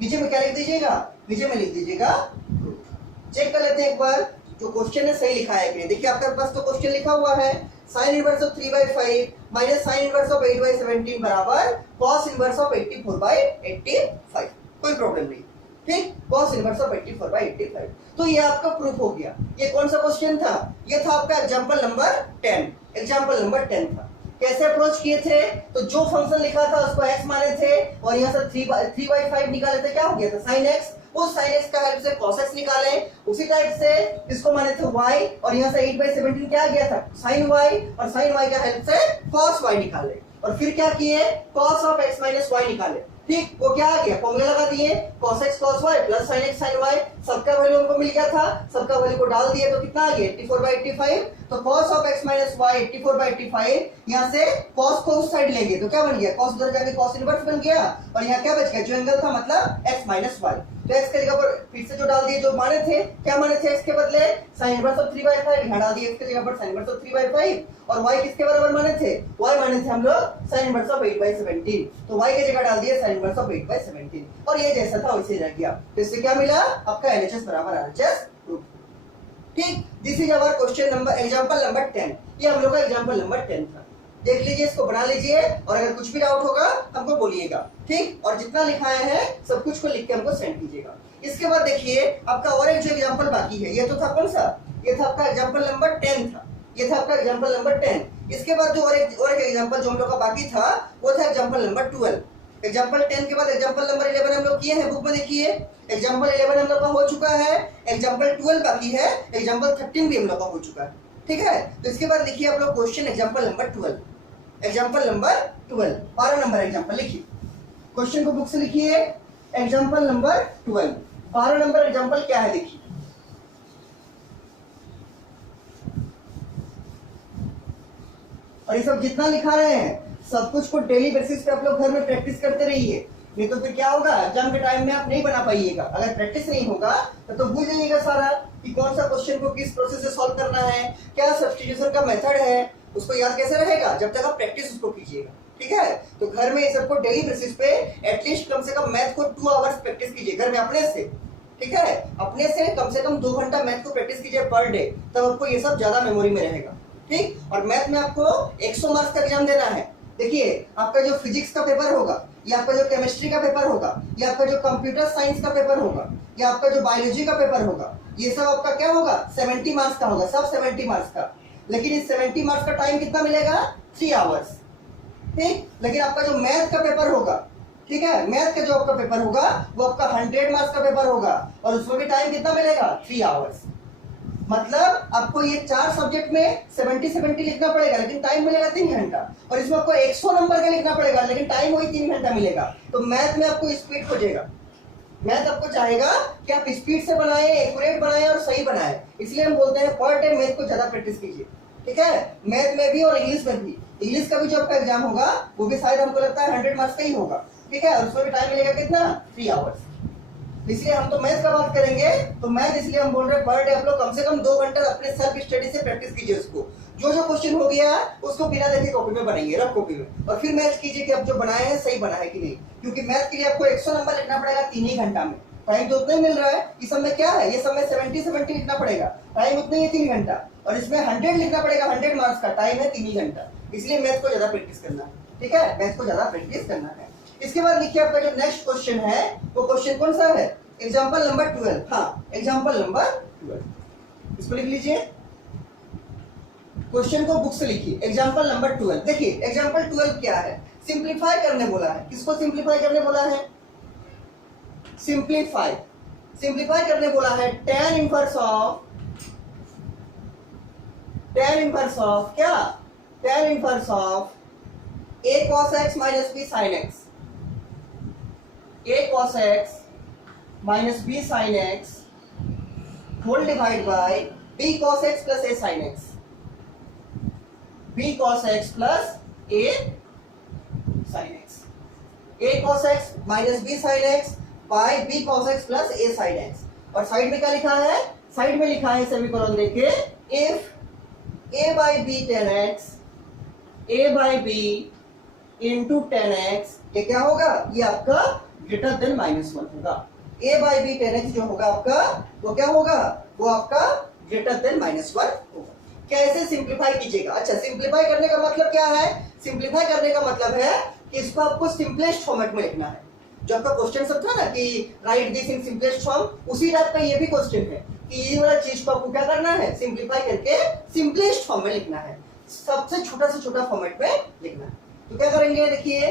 नीचे में क्या लिख दीजिएगा, नीचे में लिख दीजिएगा प्रूफ। चेक कर लेते हैं एक बार जो क्वेश्चन है सही लिखा है कि नहीं। देखिए आपके पास तो क्वेश्चन लिखा हुआ है sign inverse of 3/5 minus sine inverse of 8/17 बराबर cos इनवर्स ऑफ 84/85, कोई प्रॉब्लम नहीं, ठीक, cos इनवर्स ऑफ 84/85। तो ये आपका प्रूफ हो गया। ये कौन सा क्वेश्चन था, ये था आपका एग्जांपल नंबर 10, एग्जांपल नंबर 10 था। कैसे अप्रोच किए थे, तो जो फंक्शन लिखा था उसको x माने थे और यहाँ से 3/5 निकाले थे, क्या हो गया था sin x, उस sin x का हेल्प से cos x निकाले, उसी टाइप से इसको माने थे y और यहाँ से 8/17 क्या आ गया था sin y, और sin y का हेल्प से cos y निकाले, और फिर क्या किए cos of x minus y निकाले, ठीक, वो क्या आ गया, फॉर्मूला लगा दिए cos x cos y plus sin x sin y, सबका वैल्यू हमको मिल गया था, सबका वैल्यू को डाल दिए तो कितना आ गया 84/85। तो cos of x minus y 84/85, यहाँ से cos को उस साइड लेंगे तो क्या बन गया, cos उधर जाके cos इनवर्स बन गया, और यहाँ क्या बच गया, जो एंगल था मतलब x माइनस y, तो x के जगह पर फिर से जो डाल दिए जो माने थे, क्या माने थे x के बदले sin इनवर्स ऑफ 3/5, यहाँ डाल दिए x के जगह पर sin इनवर्स ऑफ 3/5, और y किसके बराबर माने थे, y माने थे हम लोग sin इनवर्स ऑफ 8/17, तो y की जगह डाल दिए sin इनवर्स ऑफ 8/17, और ये जैसा था वैसे रह गया। तो इससे क्या मिला, आपका LHS बराबर RHS प्रूफ, ठीक। This is our question number example number 10, ये हम लोग का एग्जांपल नंबर 10 था। देख लीजिए, इसको बना लीजिए, और अगर कुछ भी डाउट होगा हमको बोलिएगा, ठीक, और जितना लिखाया है सब कुछ को लिख के हमको सेंड कीजिएगा। इसके बाद देखिए आपका और एक जो एग्जांपल बाकी है, ये तो था कौन सा, ये था आपका एग्जांपल नंबर 10 था, ये था आपका एग्जांपल नंबर 10। इसके बाद जो और एक एग्जांपल जो हम लोग का बाकी था वो था एग्जांपल नंबर 12। एग्जांपल 10 के बाद एग्जांपल नंबर 11 हम लोग किए हैं, बुक में देखिए एग्जांपल 11 हम लोग का हो चुका है, एग्जांपल 12 बाकी है, एग्जांपल 13 भी हम लोग का हो चुका है, ठीक है। तो इसके बाद लिखिए आप लोग question example number 12, example number 12, 12 number example लिखिए, क्वेश्चन को बुक से लिखिए एग्जांपल नंबर 12, 12 नंबर एग्जांपल क्या है देखिए। और ये सब जितना लिखा रहे हैं सब कुछ को डेली बेसिस पे आप लोग घर में प्रैक्टिस करते रहिए, नहीं तो फिर क्या होगा एग्जाम के टाइम में आप नहीं बना पाइएगा। अगर प्रैक्टिस नहीं होगा तो भूल जाइएगा सारा। कि कौन सा क्वेश्चन को किस प्रोसेस से सॉल्व करना है, क्या सब्स्टिट्यूशन का मेथड है, उसको याद कैसे रहेगा जब तक आप प्रैक्टिस उसको कीजिएगा। ठीक है, तो घर में ये सबको डेली बेसिस पे एटलीस्ट कम से कम मैथ को 2 आवर्स प्रैक्टिस कीजिए घर में अपने से। ठीक है, अपने से कम 2 घंटा मैथ को प्रैक्टिस कीजिए पर डे, तब आपको ये सब ज्यादा मेमोरी में रहेगा। ठीक, और मैथ में आपको 100 मार्क्स का एग्जाम देना है। देखिए, आपका जो फिजिक्स का पेपर होगा, या आपका जो केमिस्ट्री का पेपर होगा, या आपका जो कंप्यूटर साइंस का पेपर होगा, या आपका जो बायोलॉजी का पेपर होगा, ये सब आपका क्या होगा 70 मार्क्स का होगा, सब 70 मार्क्स का। लेकिन इस 70 मार्क्स का टाइम कितना मिलेगा 3 आवर्स। ठीक, लेकिन आपका जो मैथ का पेपर होगा, ठीक है, मैथ का जो आपका पेपर होगा वो आपका 100 मार्क्स का पेपर होगा, और उसमें भी टाइम कितना मिलेगा 3 आवर्स। मतलब आपको ये 4 सब्जेक्ट में 70 लिखना पड़ेगा, लेकिन टाइम मिलेगा 3 घंटा, और इसमें आपको 100 नंबर का लिखना पड़ेगा, लेकिन टाइम वही 3 घंटा मिलेगा। तो मैथ में आपको स्पीड खोजेगा, मैथ आपको चाहेगा कि आप स्पीड से बनाए, एक्यूरेट बनाए और सही बनाए। इसलिए हम बोलते हैं पर डे मैथ को ज्यादा प्रैक्टिस कीजिए। ठीक है, मैथ में भी और इंग्लिश में भी। इंग्लिश का भी जो आपका एग्जाम होगा वो भी शायद हमको लगता है 100 मार्क्स का ही होगा। ठीक है, और उसमें भी टाइम मिलेगा कितना 3 आवर्स। इसलिए हम तो मैथ का बात करेंगे, तो मैथ इसलिए हम बोल रहे हैं पर डे आप लोग कम से कम 2 घंटे अपने सेल्फ स्टडी से प्रैक्टिस कीजिए उसको। जो जो क्वेश्चन हो गया उसको बिना देखे कॉपी में बनाइए, रफ कॉपी में, और फिर मैथ कीजिए कि आप जो बनाए हैं सही बना है कि नहीं। क्योंकि मैथ के लिए आपको 100 नंबर लिखना पड़ेगा 3 ही घंटा में, टाइम तो उतना ही मिल रहा है। इस सब में क्या है, ये सब में 70 लिखना पड़ेगा, टाइम उतना ही 3 घंटा, और इसमें 100 लिखना पड़ेगा, 100 मार्क्स का, टाइम है 3 ही घंटा। इसलिए मैथ को ज्यादा प्रैक्टिस करना है। ठीक है, मैथ को ज्यादा प्रैक्टिस करना है। इसके बाद लिखिए आपका जो नेक्स्ट क्वेश्चन है वो क्वेश्चन कौन सा है, एग्जाम्पल नंबर 12। हाँ, एग्जाम्पल नंबर 12 इसको लिख लीजिए, क्वेश्चन को बुक से लिखिए, एग्जाम्पल नंबर 12। देखिए एग्जाम्पल 12 क्या है, सिंप्लीफाई करने बोला है। किसको सिंप्लीफाई करने बोला है, सिंप्लीफाई, सिंप्लीफाई करने बोला है tan इनवर्स ऑफ क्या, tan inverse of a cos x minus b sin x, a cos x minus b sin x whole divided by b cos x plus a sin x, b cos x plus a sin x, a cos x minus b sin x by b cos x plus a sin x। और side में क्या लिखा है, side में लिखा है semicolon देके, if a by b tan x, a by b into tan x, ये क्या होगा, ये आपका ग्रेटर देन -1 होगा। a by b tan x जो होगा आपका वो क्या होगा, वो आपका ग्रेटर देन -1 होगा। कैसे सिंप्लीफाई कीजिएगा, अच्छा सिंप्लीफाई करने का मतलब क्या है, सिंप्लीफाई करने का मतलब है कि इसको आपको सिंपलेस्ट फॉर्मेट में लिखना है। जो आपका क्वेश्चन सब था ना कि right this in simplest form, उसी टाइप का ये भी क्वेश्चन है कि ये वाला चीज को आपको क्या करना है, सिंप्लीफाई करके सिंपलेस्ट फॉर्म में लिखना है, सबसे छोटा फॉर्मेट में लिखना है। तो क्या करेंगे, देखिए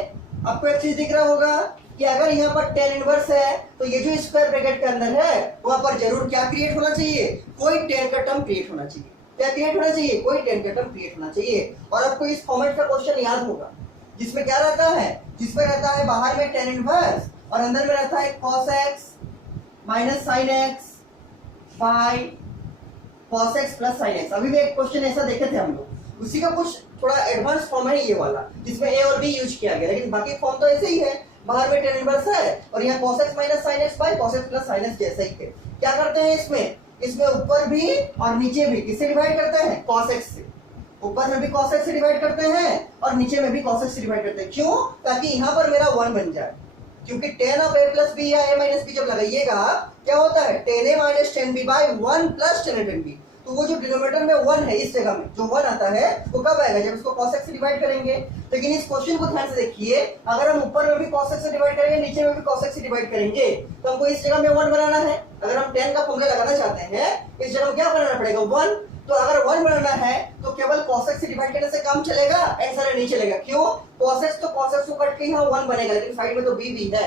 आपको एक चीज दिख रहा होगा कि अगर यहाँ पर tan इनवर्स है तो ये जो स्क्वायर ब्रैकेट के अंदर है वहां पर जरूर क्या क्रिएट होना चाहिए, कोई tan का टर्म क्रिएट होना चाहिए। क्या क्रिएट होना चाहिए, कोई tan का टर्म क्रिएट होना चाहिए। और आपको इस फॉर्मेट का क्वेश्चन याद होगा जिसमें क्या रहता है, जिसमें रहता है बाहर में tan इनवर्स और अंदर में रहता है cos x minus sin x by cos x plus sin x। अभी भी एक क्वेश्चन ऐसा देखे थे हम लोग, उसी का कुछ थोड़ा एडवांस फॉर्म है ये वाला, जिसमें a और b यूज किया गया, लेकिन बाकी फॉर्म तो ऐसे ही है, बाहर में tan इनवर्स है और यहाँ cos x minus sin x by cos x plus sin x जैसा ही है। क्या करते हैं इसमें ऊपर भी और नीचे भी किससे डिवाइड करते हैं, cos x से। ऊपर में भी cos x से डिवाइड करते हैं और नीचे में भी cos x से डिवाइड करते हैं। क्यों, ताकि यहाँ पर मेरा 1 बन जाए, क्योंकि tan of a plus b या a माइनस बी जब लगाइएगा क्या होता है, tan a minus tan b by 1 plus tan a tan b। तो वो जो डिनोमिनेटर में 1 है, इस जगह में जो 1 आता है वो कब आएगा, जब इसको cos x से डिवाइड करेंगे। लेकिन इस क्वेश्चन को ध्यान से देखिए, अगर हम ऊपर में भी cos x से डिवाइड करेंगे, नीचे में भी cos x से डिवाइड करेंगे, तो हमको इस जगह में 1 बनाना है। अगर हम tan का फॉर्मूला लगाना चाहते हैं, इस जगह में क्या बनाना पड़ेगा, 1। तो अगर 1 बनाना है तो केवल cos x से डिवाइड करने से काम चलेगा, आंसर नहीं चलेगा। क्यों, cos x तो cos x को कट के यहाँ 1 बनेगा, लेकिन साइड में तो b भी है,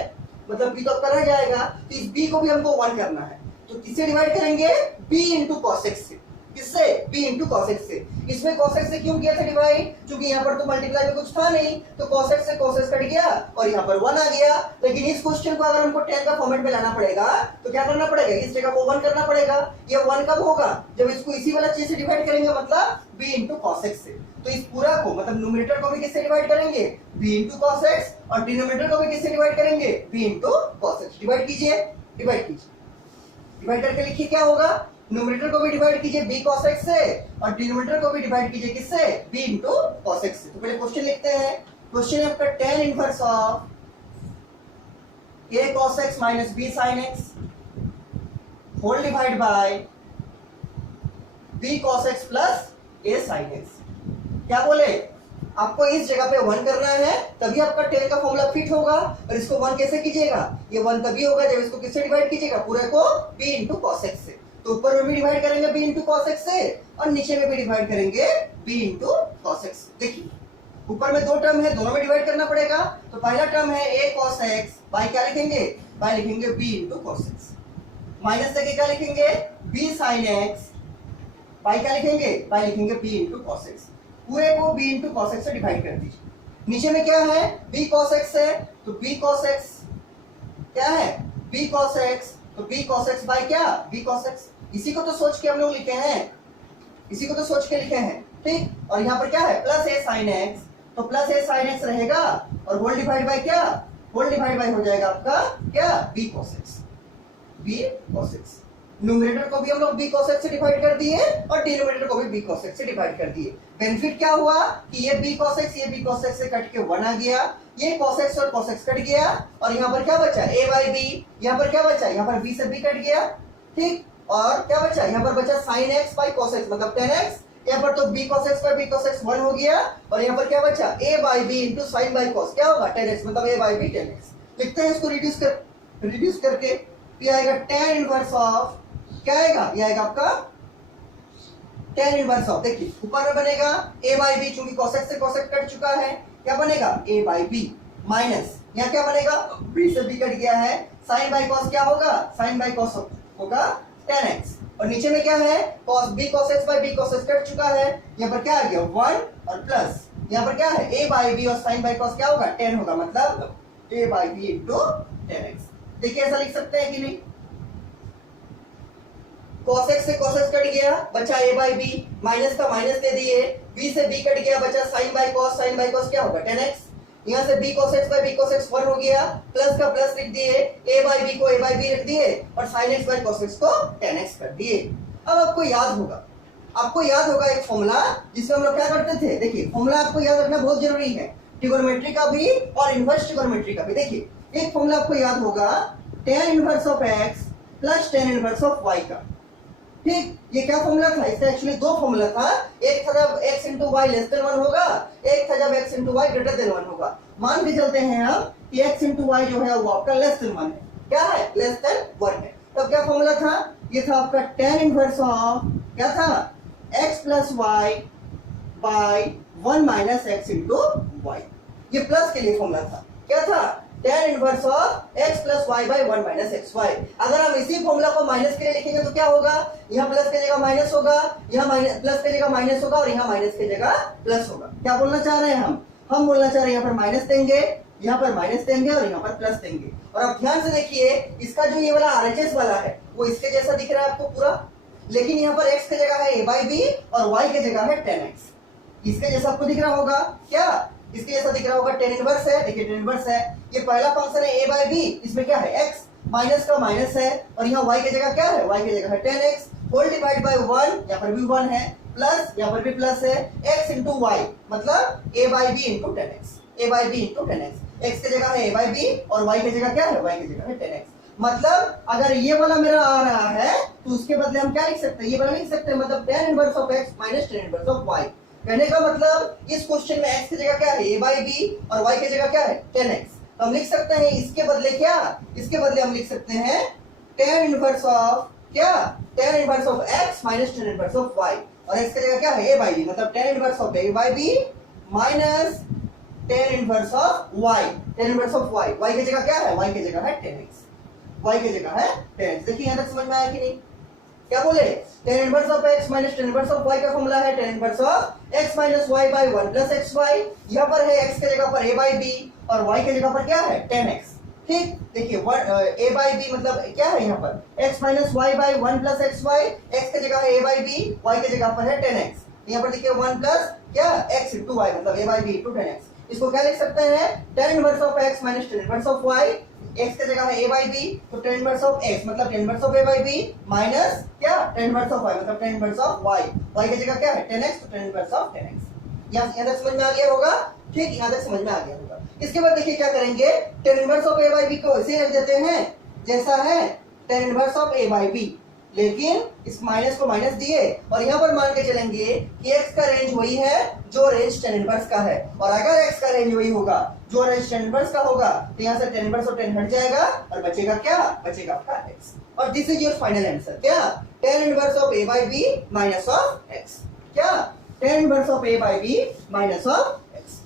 मतलब b तो आपका रह जाएगा। तो इस b को भी हमको 1 करना है, तो किससे डिवाइड करेंगे, b इंटू cos x से। किससे, b इंटू cos x से। इसमें cos x से क्यों किया था डिवाइड, क्योंकि यहाँ पर तो मल्टीप्लाई में कुछ था नहीं, तो cos x से cos x कट गया और यहाँ पर 1 आ गया। लेकिन इस क्वेश्चन को अगर हमको tan का फॉर्मेट में लाना पड़ेगा तो क्या करना पड़ेगा, इस जगह को 1 करना पड़ेगा। ये 1 कब होगा, जब इसको इसी वाला चीज से डिवाइड करेंगे, मतलब b इंटू cos x से। तो इस पूरा को मतलब न्यूमरेटर को भी किससे डिवाइड करेंगे, b इंटू cos x, और डिनोमिनेटर को भी किससे डिवाइड करेंगे, b into cos x। Divide कीजिए, डिवाइड करके लिखिए क्या होगा, न्यूमरेटर को भी डिवाइड कीजिए b cos x से और डिनोमिनेटर को भी डिवाइड कीजिए किससे, b into cos x से। तो पहले क्वेश्चन लिखते हैं। क्वेश्चन है आपका tan inverse of a cos x minus b sin x whole divide by b cos x plus a sin x। क्या बोले, आपको इस जगह पे 1 करना है तभी आपका tan का फॉर्मूला फिट होगा। और इसको 1 कैसे कीजिएगा, ये 1 तभी होगा जब इसको किससे डिवाइड कीजिएगा, पूरे को b into cos x से। तो ऊपर में भी डिवाइड करेंगे b into cos x से और नीचे में भी डिवाइड करेंगे b into cos x। देखिए ऊपर में दो टर्म है, दोनों में डिवाइड करना पड़ेगा। तो पहला टर्म है a cos x बाय क्या लिखेंगे, बाय लिखेंगे b into cos x। Minus से क्या लिखेंगे, b sin x बाय क्या लिखेंगे, बाय लिखेंगे b into cos x। पूरे को b into cos x से डिवाइड कर दीजिए। नीचे में क्या है, b cos x है तो b cos x क्या है, b cos x तो b cos x बाय क्या, b cos x। इसी को तो सोच के हम लोग लिखे हैं, इसी को तो सोच के लिखे हैं, ठीक। और यहाँ पर क्या है, प्लस a sin x तो प्लस a sin x रहेगा और होल डिवाइड बाय क्या, होल डिवाइड बाय हो जाएगा आपका क्या, b cos x, b cos x। Numerator को भी हम लोग b cos x से डिवाइड कर दिए और डिनोमिनेटर को भी b cos x से डिवाइड कर दिए। बेनिफिट क्या हुआ कि ये b cos x ये b cos x से कट के 1 आ गया, ये cos x और cos x कट गया और यहाँ पर क्या बचा, a by b। यहाँ पर क्या बचा, यहाँ पर b से b कट गया, ठीक। और क्या बचा, यहाँ पर बचा sin x by cos x मतलब 10x। यहाँ पर तो b cos x by b cos x 1 हो गया और यहाँ पर क्या बचा, a by b into sin by cos क्या होगा 10x मतलब a by b 10x। लिखते हैं इसको रिड्यूस करके, ये आएगा tan इनवर्स ऑफ क्या आएगा, ये आएगा आपका tan इनवर्स ऑफ। देखिए ऊपर में बनेगा a by b, चूंकि cos x से cos x कट चुका है, क्या बनेगा a by b माइनस यहाँ क्या बनेगा, b से b कट गया है, sin by cos क्या होगा, sin by cos होगा 10x। और नीचे में क्या है, cos b cos x by b cos x cut चुका है, यहाँ पर क्या आ गया 1 और प्लस यहाँ पर क्या है a by b और sin by cos क्या होगा 10 होगा मतलब a by b into 10x। देखिए ऐसा लिख सकते हैं कि नहीं, cos x से cos x कट गया बचा a by b, माइनस का माइनस दे दिए, b से b कट गया बचा sin by cos क्या होगा 10x। यहाँ से b cos x by b cos x 1 हो गया, प्लस का प्लस लिख दिए, a by b को a by b लिख दिए और sin x by cos x को 10x कर दिए। अब आपको याद होगा एक फॉर्मूला जिसमें हम लोग क्या करते थे। देखिए फॉर्मूला आपको याद रखना बहुत जरूरी है, ट्रिगोनोमेट्री का भी और इनवर्स ट्रिगोनोमेट्री का भी। देखिए एक फॉर्मूला आपको याद होगा tan inverse of x plus tan inverse of y का, ठीक। ये क्या फॉर्मूला था, इसका एक्चुअली दो फॉर्मूला था। एक था जब x into y less than 1 होगा, एक था जब x into y greater than 1 होगा। मान के चलते हैं हम कि x इंटू वाई जो है वो आपका लेस देन 1 है, क्या है, लेस देन 1 है। तब क्या फॉर्मूला था, ये था आपका tan इनवर्स ऑफ क्या था, x plus y by 1 minus x into y. ये प्लस के लिए फॉर्मूला था, क्या था, tan inverse of x plus y by 1 minus x y. अगर हम इसी फॉर्मूला को माइनस के लिए लिखेंगे तो क्या होगा, यहाँ प्लस की जगह माइनस होगा, यहाँ माइनस प्लस की जगह माइनस होगा और यहाँ माइनस की जगह प्लस होगा। क्या बोलना चाह रहे हैं हम बोलना चाह रहे हैं यहाँ पर माइनस देंगे, यहाँ पर माइनस देंगे और यहाँ पर प्लस देंगे। और अब ध्यान से देखिए, इसका जो ये वाला RHS वाला है वो इसके जैसा दिख रहा है आपको पूरा, लेकिन यहाँ पर x की जगह है a by b और y की जगह है 10x। इसके जैसा आपको दिख रहा होगा क्या, इसके जैसा दिख रहा होगा tan इनवर्स है। देखिए tan इनवर्स है, ये पहला फंक्शन है a by b, इसमें क्या है x, माइनस का माइनस है और यहाँ y की जगह क्या है, y की जगह है 10x होल डिवाइड बाय 1, यहाँ पर भी 1 है, प्लस यहाँ पर भी प्लस है, x इंटू वाई मतलब a by b into 10x, a by b into 10x। x की जगह है a by b और y की जगह क्या है, y की जगह है 10x। मतलब अगर ये वाला मेरा आ रहा है तो उसके बदले हम क्या लिख सकते हैं, ये वाला लिख सकते हैं, मतलब tan inverse of x minus tan inverse of y। कहने का मतलब इस क्वेश्चन में x की जगह क्या है a by b और y की जगह क्या है 10x। तो हम लिख सकते हैं इसके बदले क्या, इसके बदले हम लिख सकते हैं tan इनवर्स ऑफ क्या, tan inverse of x minus tan inverse of y और x की जगह क्या है a by b मतलब tan inverse of a by b minus tan inverse of y, tan inverse of y, y की जगह क्या है, y की जगह है 10x, y की जगह है 10x। देखिए यहां तक समझ में आया कि नहीं, क्या बोले, tan inverse of x minus tan inverse of y का फॉर्मूला है tan inverse of x minus y by 1 plus xy। यहाँ पर है x की जगह पर a by b और y की जगह पर क्या है 10x, ठीक। देखिए a by b मतलब क्या है, यहाँ पर x minus y by 1 plus xy, x की जगह है a by b, y की जगह पर है 10x। यहाँ पर देखिए 1 प्लस क्या x इंटू y मतलब a by b into 10x। इसको क्या लिख सकते हैं, tan inverse of x minus tan inverse of y x की जगह है a by b, तो tan इनवर्स ऑफ x मतलब tan inverse of a by b minus क्या tan इनवर्स ऑफ y मतलब tan inverse of y, y की जगह क्या है tan x, तो tan inverse of tan x। यहाँ तक समझ में आ गया होगा, ठीक, यहाँ तक समझ में आ गया होगा। इसके बाद देखिए क्या करेंगे, tan inverse of a by b को ऐसे रख देते हैं जैसा है tan inverse of a by b, लेकिन इस माइनस को माइनस दिए और यहाँ पर मान के चलेंगे कि x का रेंज वही है जो रेंज tan इनवर्स का है, और अगर x का रेंज वही होगा जो रेंज tan इनवर्स का होगा तो यहाँ से tan इनवर्स और tan हट जाएगा और बचेगा क्या, बचेगा आपका x। और this is your final answer, क्या tan inverse of a by b minus of x, क्या tan inverse of a by b minus of x,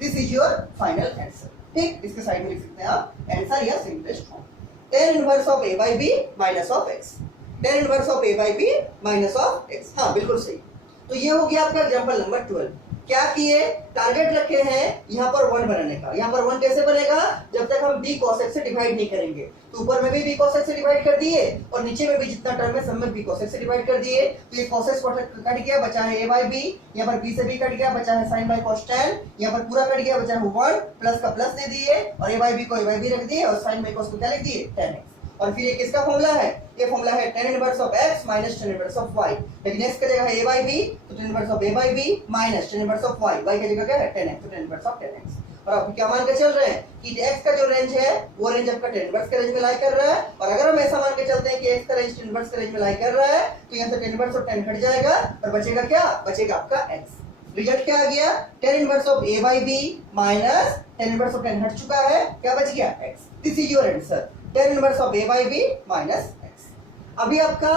this is your final answer. ठीक, इसके साइड में लिख सकते हैं आप आंसर या simplest form, tan inverse of a by b minus of x, tan inverse of a by b minus of x। हाँ बिल्कुल सही। तो ये हो गया आपका एग्जांपल नंबर 12। क्या किए, टारगेट रखे हैं यहाँ पर 1 बनाने का। यहाँ पर 1 कैसे बनेगा, जब तक हम b cos x से डिवाइड नहीं करेंगे। तो ऊपर में भी b cos x से डिवाइड कर दिए और नीचे में भी जितना टर्म है सब में b cos x से डिवाइड कर दिए। तो ये cos x कट गया, बचा है a by b, यहाँ पर b से b कट गया, बचा है sin by cos tan, यहाँ पर पूरा कट गया, बचा है 1 प्लस का प्लस दे दिए और a by b को a by b रख दिए और sin by cos को क्या लिख दिए tan x। और फिर ये किसका फॉर्मूला है, ये फॉर्मूला है tan inverse of x minus tan inverse of y, लेकिन x की जगह है a by b, तो tan inverse of a by b minus tan inverse of y, y की जगह क्या है tan x, तो tan inverse of tan x। और आप क्या मान के चल रहे हैं कि x का जो रेंज है वो रेंज आपका tan इनवर्स के रेंज में लाई कर रहा है, और अगर हम ऐसा मान के चलते हैं कि x का रेंज tan इनवर्स के रेंज में लाई कर रहा है तो यहाँ से tan इनवर्स और tan हट जाएगा और बचेगा क्या, बचेगा आपका x। रिजल्ट क्या आ गया, tan inverse of a by b minus tan inverse of tan हट चुका है, क्या बच गया x। This is your answer, tan inverse of a by b minus x। अभी आपका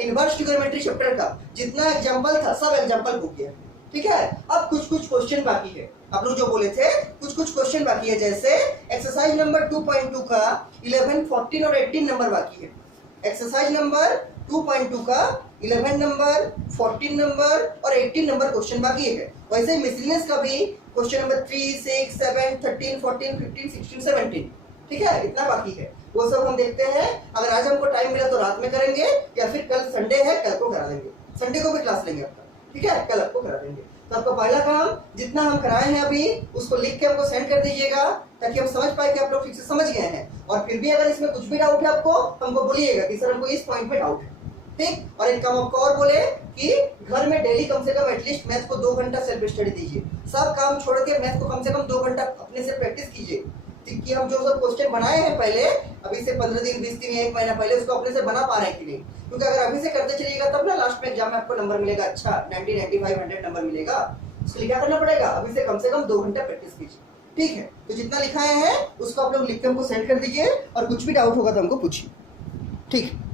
इनवर्स ट्रिग्नोमेट्री चैप्टर का जितना एग्जांपल था सब एग्जांपल हो गया, ठीक है। अब कुछ कुछ क्वेश्चन बाकी है, आप लोग जो बोले थे कुछ कुछ क्वेश्चन बाकी है, जैसे एक्सरसाइज नंबर 2.2 का 11, 14 और 18 नंबर बाकी है। एक्सरसाइज नंबर 2.2 का 11 नंबर, 14 नंबर और 18 नंबर क्वेश्चन बाकी है। वैसे मिसलेनियस का भी क्वेश्चन नंबर 3, 6, 7, 13, 14, 15, 16, 17, ठीक है, इतना बाकी है। वो सब हम देखते हैं, अगर आज हमको टाइम मिला तो रात में करेंगे या फिर कल संडे है कल को करा देंगे, संडे को भी क्लास लेंगे आपका, ठीक है, कल आपको करा देंगे। तो आपका पहला काम जितना हम कराए हैं अभी उसको लिख के हमको सेंड कर दीजिएगा ताकि हम समझ पाए कि आप लोग ठीक से समझ गए हैं। और फिर भी अगर इसमें कुछ भी डाउट है आपको हमको बोलिएगा कि सर हमको इस पॉइंट पे डाउट है, ठीक। और एक काम आपको और बोले कि घर में डेली कम से कम एटलीस्ट मैथ को 2 घंटा सेल्फ स्टडी दीजिए, सब काम छोड़ के मैथ को कम से कम 2 घंटा अपने से प्रैक्टिस कीजिए, कि हम जो सब क्वेश्चन बनाए हैं पहले अभी से 15 दिन 20 दिन 1 महीना पहले उसको अपने से बना पा रहे हैं कि नहीं, क्योंकि अगर अभी से करते चलिएगा तब ना लास्ट में एग्जाम में आपको नंबर मिलेगा, अच्छा 90, 95, 100 नंबर मिलेगा। इसके लिए क्या करना पड़ेगा, अभी से कम 2 घंटा प्रैक्टिस कीजिए, ठीक है। तो जितना लिखाए हैं उसको आप लोग लिख के हमको सेंड कर दीजिए और कुछ भी डाउट होगा तो हमको पूछिए, ठीक है।